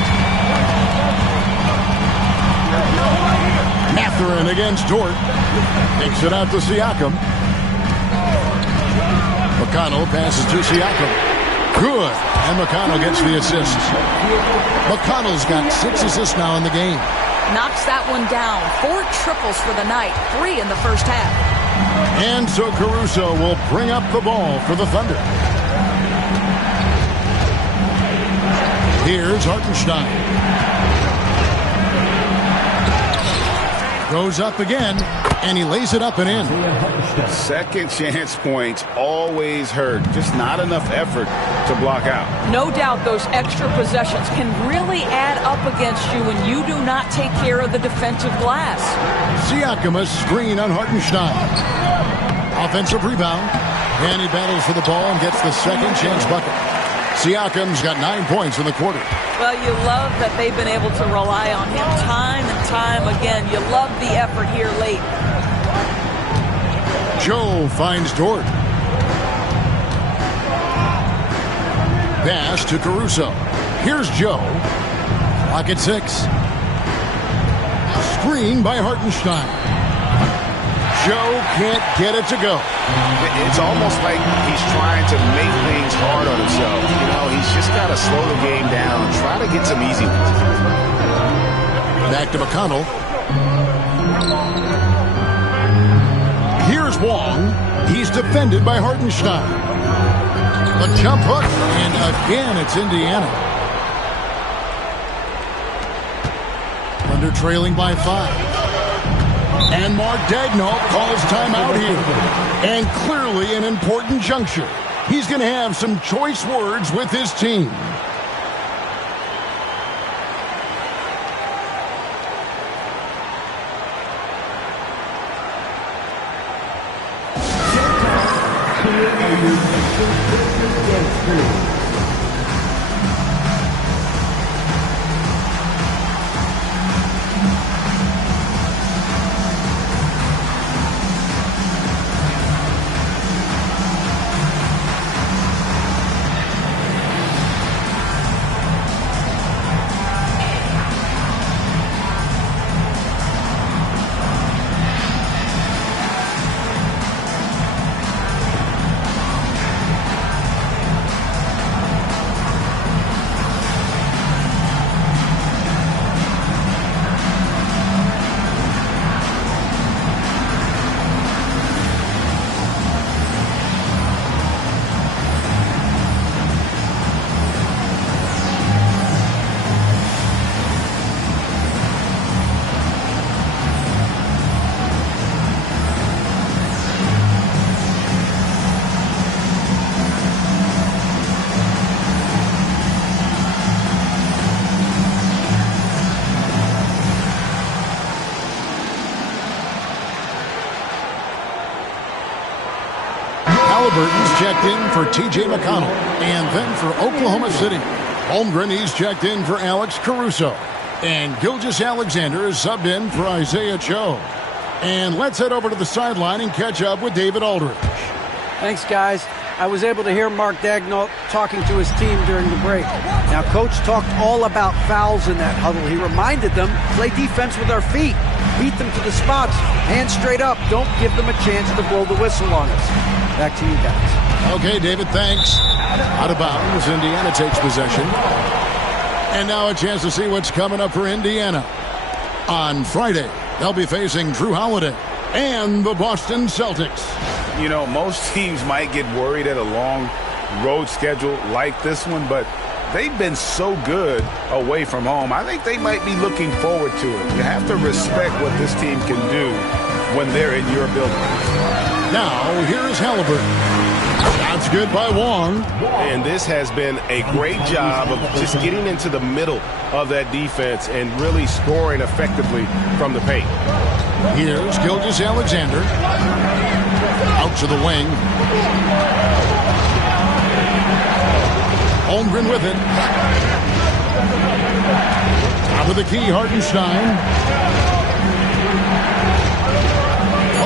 Mathurin against Dort. Takes it out to Siakam. McConnell passes to Siakam. Good. And McConnell gets the assist. McConnell's got 6 assists now in the game. Knocks that one down. 4 triples for the night. 3 in the first half. And so Caruso will bring up the ball for the Thunder. Here's Hartenstein. Goes up again, and he lays it up and in. Second chance points always hurt. Just not enough effort to block out. No doubt those extra possessions can really add up against you when you do not take care of the defensive glass. Siakam a screen on Hartenstein. Offensive rebound. And he battles for the ball and gets the second chance bucket. Siakam's got 9 points in the quarter. Well, you love that they've been able to rely on him time and time again. You love the effort here late. Joe finds Dort. Pass to Caruso. Here's Joe. Clock at 6. Screen by Hartenstein. Joe can't get it to go. It's almost like he's trying to make things hard on himself. You know, he's just got to slow the game down and try to get some easy ones. Back to McConnell. Here's Wong. He's defended by Hartenstein. The jump hook, and again it's Indiana. Under trailing by 5. And Mark Daigneault calls timeout here. And clearly an important juncture. He's going to have some choice words with his team. Halliburton's checked in for T.J. McConnell. And then for Oklahoma City, Holmgren, he's checked in for Alex Caruso. And Gilgeous-Alexander is subbed in for Isaiah Joe. And let's head over to the sideline and catch up with David Aldridge. Thanks, guys. I was able to hear Mark Daigneault talking to his team during the break. Now, Coach talked all about fouls in that huddle. He reminded them, play defense with our feet. Beat them to the spots. Hands straight up. Don't give them a chance to blow the whistle on us. Back to you guys. Okay, David, thanks. Out of bounds, Indiana takes possession. And now a chance to see what's coming up for Indiana. On Friday, they'll be facing Drew Holiday and the Boston Celtics. You know, most teams might get worried at a long road schedule like this one, but they've been so good away from home. I think they might be looking forward to it. You have to respect what this team can do when they're in your building. Now, here's Halliburton. Shots good by Wong. And this has been a great job of just getting into the middle of that defense and really scoring effectively from the paint. Here's Gilgeous-Alexander. Out to the wing. Holmgren with it. Top of the key, Hartenstein.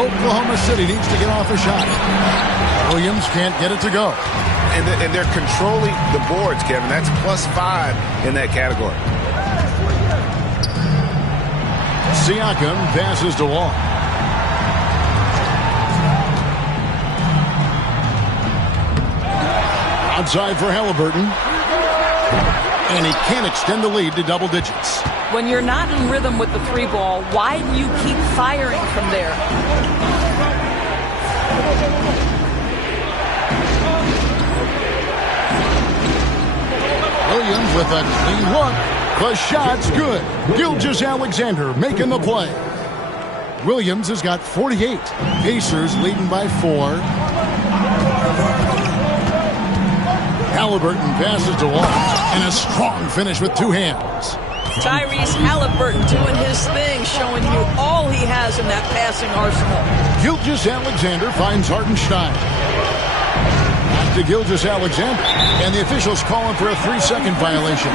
Oklahoma City needs to get off a shot. Williams can't get it to go. And they're controlling the boards, Kevin. That's +5 in that category. Siakam passes to Wall. Outside for Halliburton. And he can't extend the lead to double digits. When you're not in rhythm with the 3-ball, why do you keep firing from there? Williams with a clean look. The shot's good. Gilgeous-Alexander making the play. Williams has got 48. Pacers leading by 4. Halliburton passes to Wall. And a strong finish with 2 hands. Tyrese Halliburton doing his thing, showing you all he has in that passing arsenal. Gilgeous-Alexander finds Hartenstein. Back to Gilgeous-Alexander. And the officials calling for a 3-second violation.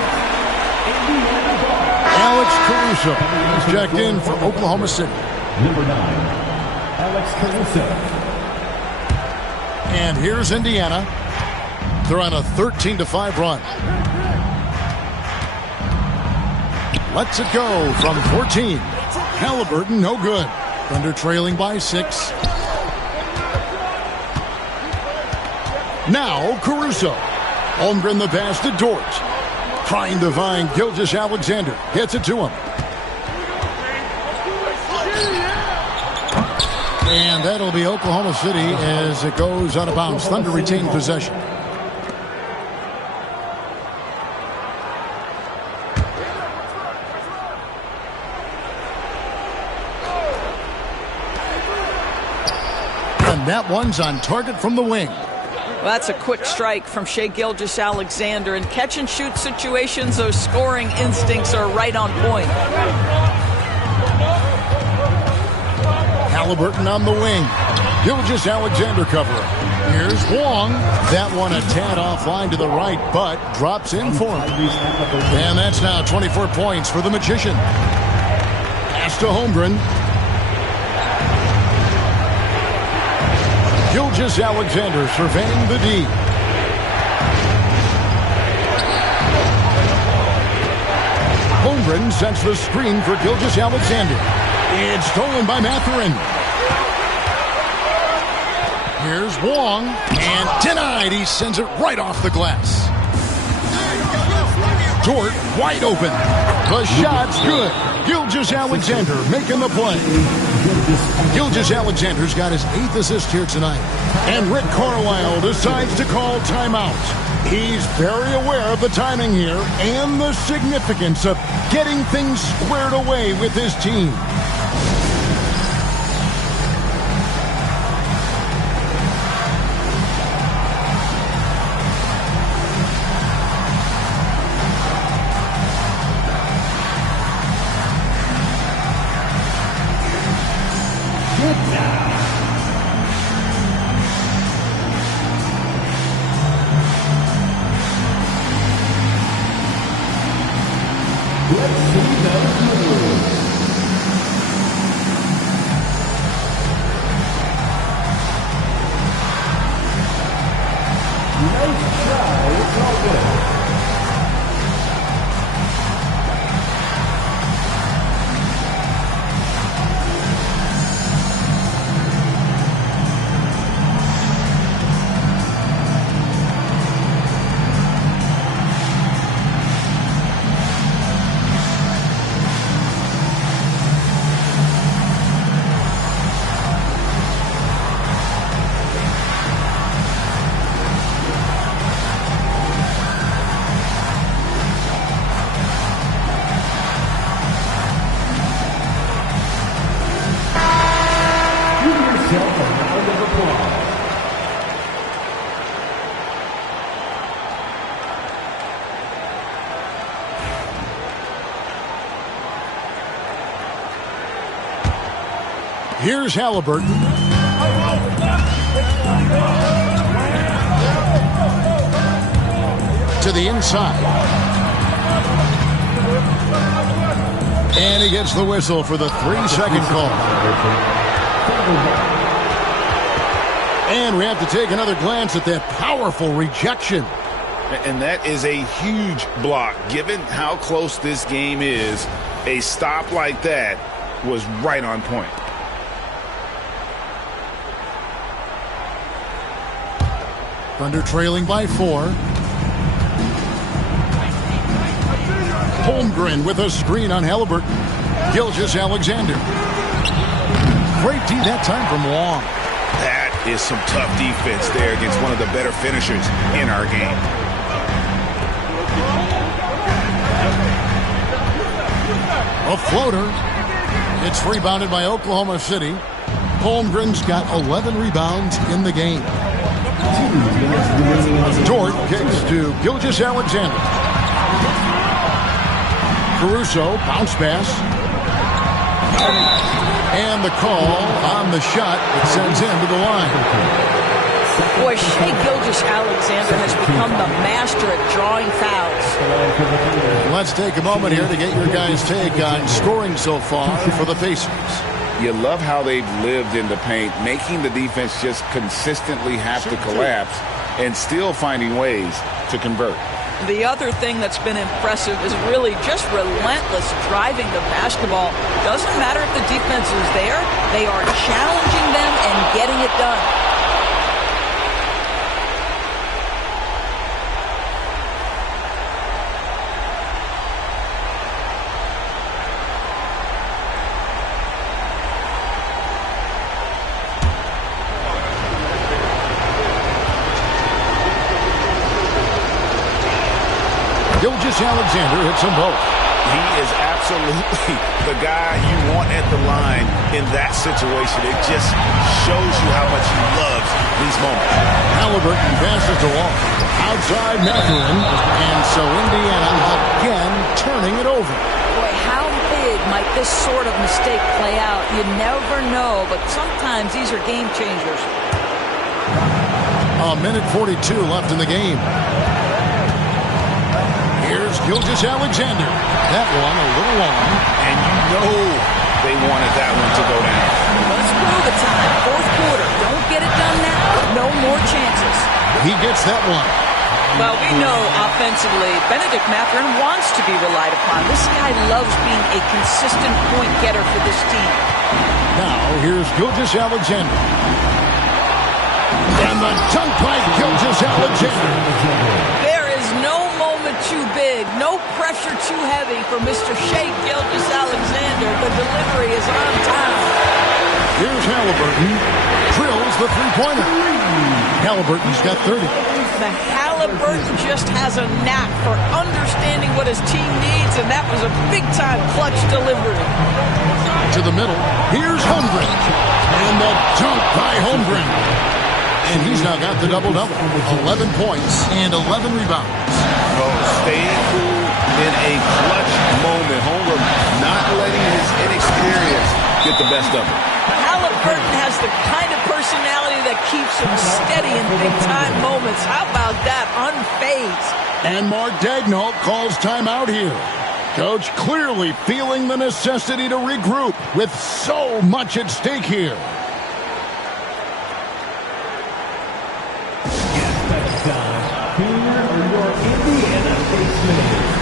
Alex Caruso is checked in for Oklahoma City. Number 9, Alex Caruso. And here's Indiana. They're on a 13-5 run. Lets it go from 14. Halliburton, no good. Thunder trailing by 6. Now Caruso. Holmgren the pass to Dort. Trying to find Gilgeous-Alexander. Gets it to him. And that'll be Oklahoma City as it goes out of bounds. Thunder retain possession. And that one's on target from the wing. Well, that's a quick strike from Shai Gilgeous-Alexander. In catch-and-shoot situations, those scoring instincts are right on point. Halliburton on the wing. Gilgeous-Alexander covering. Here's Wong. That one a tad offline to the right, but drops in for him. And that's now 24 points for the Magician. Pass to Holmgren. Gilgeous-Alexander surveying the D. Holmgren sets the screen for Gilgeous-Alexander. It's stolen by Mathurin. Here's Wong. And denied. He sends it right off the glass. Dort wide open. The shot's good. Gilgeous-Alexander making the play. Gilgeous-Alexander's got his 8th assist here tonight. And Rick Carlisle decides to call timeout. He's very aware of the timing here and the significance of getting things squared away with his team. Here's Halliburton. To the inside. And he gets the whistle for the 3-second call. And we have to take another glance at that powerful rejection. And that is a huge block. Given how close this game is, a stop like that was right on point. Thunder trailing by 4. Holmgren with a screen on Halliburton. Gilgeous-Alexander. Great D that time from Long. That is some tough defense there against one of the better finishers in our game. A floater. It's rebounded by Oklahoma City. Holmgren's got 11 rebounds in the game. Dort kicks to Gilgeous-Alexander. Caruso, bounce pass. And the call on the shot that sends him to the line. Boy, Shai Gilgeous-Alexander has become the master at drawing fouls. Let's take a moment here to get your guys' take on scoring so far for the Pacers. You love how they've lived in the paint, making the defense just consistently have to collapse and still finding ways to convert. The other thing that's been impressive is really just relentless driving the basketball. Doesn't matter if the defense is there, they are challenging them and getting it done. Gilgeous-Alexander hits them both. He is absolutely the guy you want at the line in that situation. It just shows you how much he loves these moments. Halliburton passes to Wall. Outside Mathurin. And so Indiana again turning it over. Boy, how big might this sort of mistake play out? You never know, but sometimes these are game changers. A minute 42 left in the game. Here's Gilgeous-Alexander. That one a little long. And you know they wanted that one to go down. Let's go the time. Fourth quarter. Don't get it done now. No more chances. He gets that one. Well, we know offensively, Benedict Mathurin wants to be relied upon. This guy loves being a consistent point getter for this team. Now, here's Gilgeous-Alexander. And the dunk by Gilgeous-Alexander. There is no moment too big, no pressure too heavy for Mr. Shai Gilgeous-Alexander. The delivery is on time. Here's Halliburton. Drills the three-pointer. Halliburton's got 30. The Halliburton just has a knack for understanding what his team needs, and that was a big-time clutch delivery. To the middle. Here's Holmgren. And the dunk by Holmgren. And he's now got the double-double. 11 points and 11 rebounds. Oh, staying cool in a clutch moment. Holmgren not letting his inexperience get the best of him. Halliburton has the kind of personality that keeps him steady in big-time moments. How about that? Unfazed. And Mark Daigneault calls timeout here. Coach clearly feeling the necessity to regroup with so much at stake here. Here are your Indiana Pacers.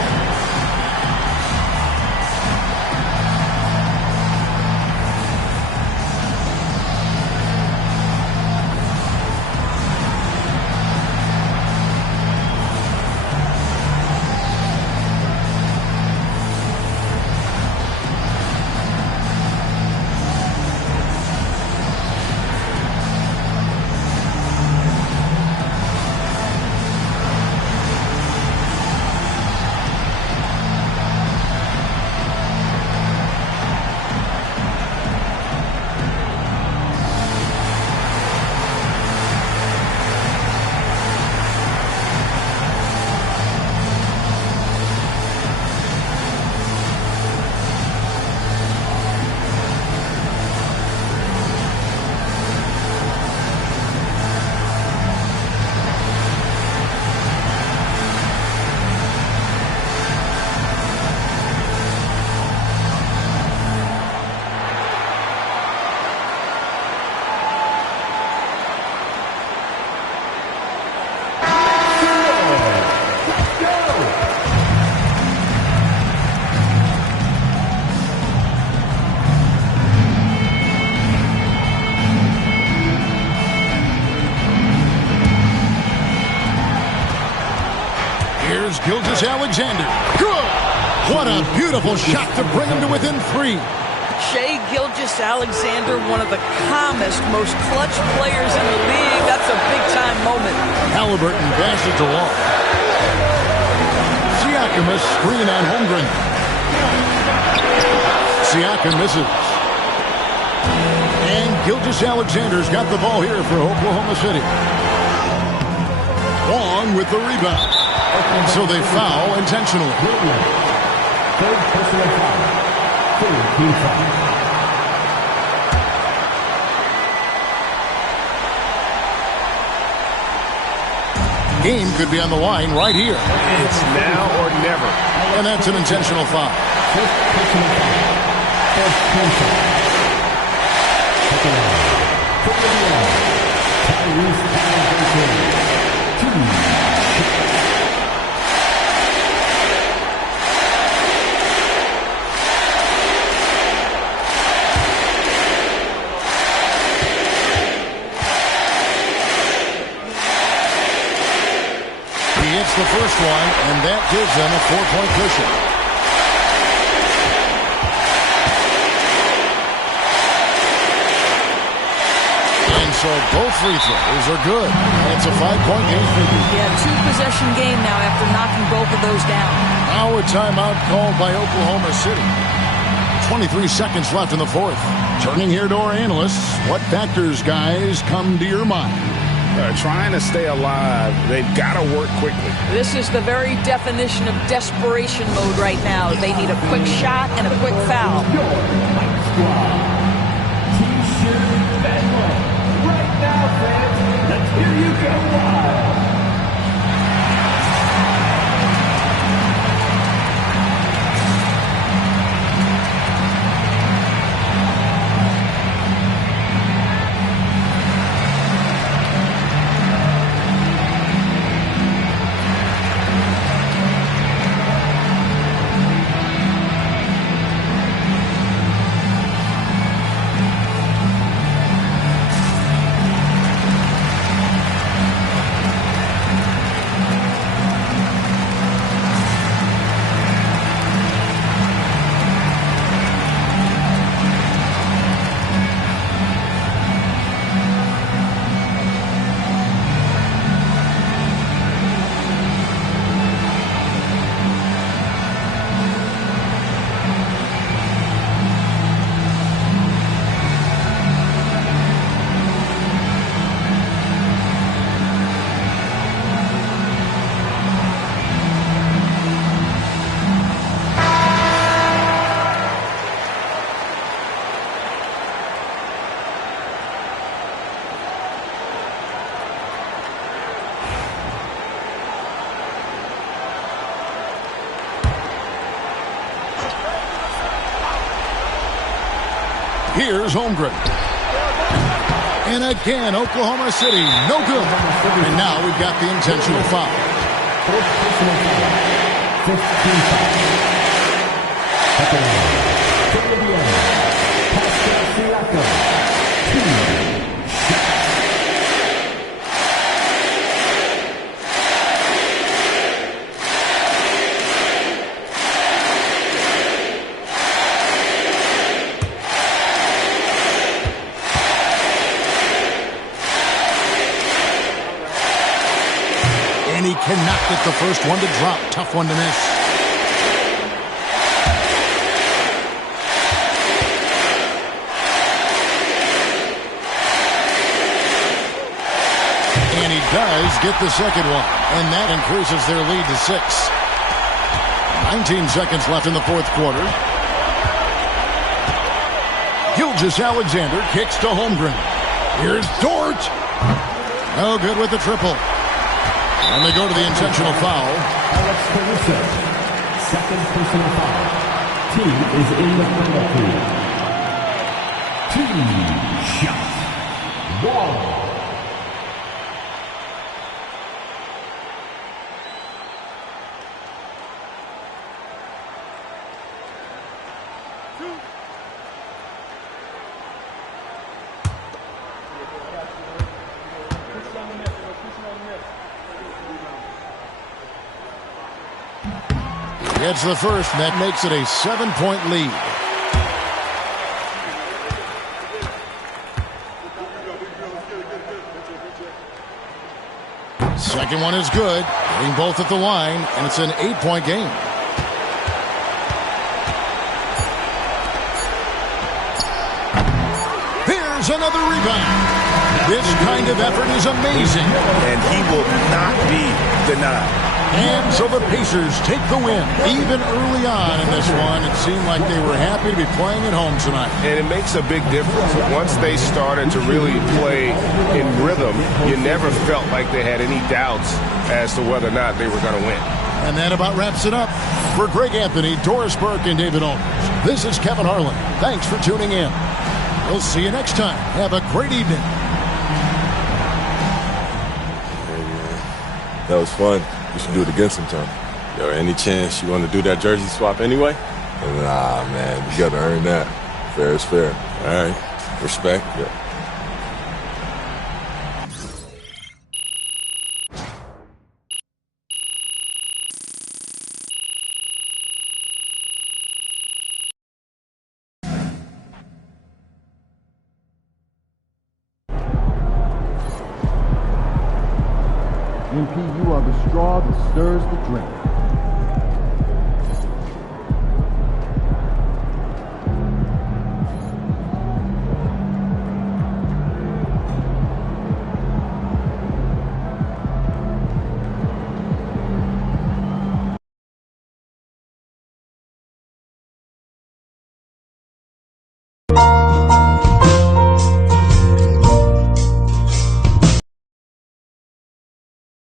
Gilgeous-Alexander. Good! What a beautiful shot to bring him to within 3. Shai Gilgeous-Alexander, one of the calmest, most clutch players in the league. That's a big-time moment. Halliburton passes to Wall. Siakam a screen on Holmgren. Siakam misses. And Gilgeous-Alexander's got the ball here for Oklahoma City. Wong with the rebound. So they foul intentionally. Third personal foul. Third team foul. Game could be on the line right here. It's now or never. And that's an intentional foul. Fifth personal foul. Fourth team foul. Second round. From the line. Tyrese Halliburton. 2 The first one, and that gives them a 4-point cushion. And so both free throws are good. It's a 5-point game. Yeah, 2-possession game now after knocking both of those down. Now a timeout called by Oklahoma City. 23 seconds left in the fourth. Turning here to our analysts, what factors, guys, come to your mind? Trying to stay alive, they've got to work quickly. This is the very definition of desperation mode right now. They need a quick shot and a quick foul. T-shirt battle. Right now, fans, let's hear you go wild. Here's Holmgren. And again, Oklahoma City, no good. And now we've got the intentional foul. Fourth personal foul. 15 foul. Second round. From the end. Pascal Siakam. 2 shots. And he cannot get the first one to drop. Tough one to miss. And he does get the second one. And that increases their lead to 6. 19 seconds left in the fourth quarter. Gilgeous-Alexander kicks to Holmgren. Here's Dort. No good with the triple. And they go to the intentional foul. Alex Caruso. Second personal foul. Team is in the penalty. 2 shots. Wall. Gets the first, and that makes it a 7-point lead. Second one is good. Getting both at the line, and it's an 8-point game. Here's another rebound. This kind of effort is amazing. And he will not be denied. And so the Pacers take the win. Even early on in this one, it seemed like they were happy to be playing at home tonight. And it makes a big difference. Once they started to really play in rhythm, you never felt like they had any doubts as to whether or not they were going to win. And that about wraps it up. For Greg Anthony, Doris Burke, and David Aldridge, this is Kevin Harlan. Thanks for tuning in. We'll see you next time. Have a great evening. That was fun. We should do it again sometime. Yo, any chance you want to do that jersey swap anyway? Nah, man. You got to earn that. Fair is fair. All right. Respect. Yeah. MP, you are the straw that stirs the drink.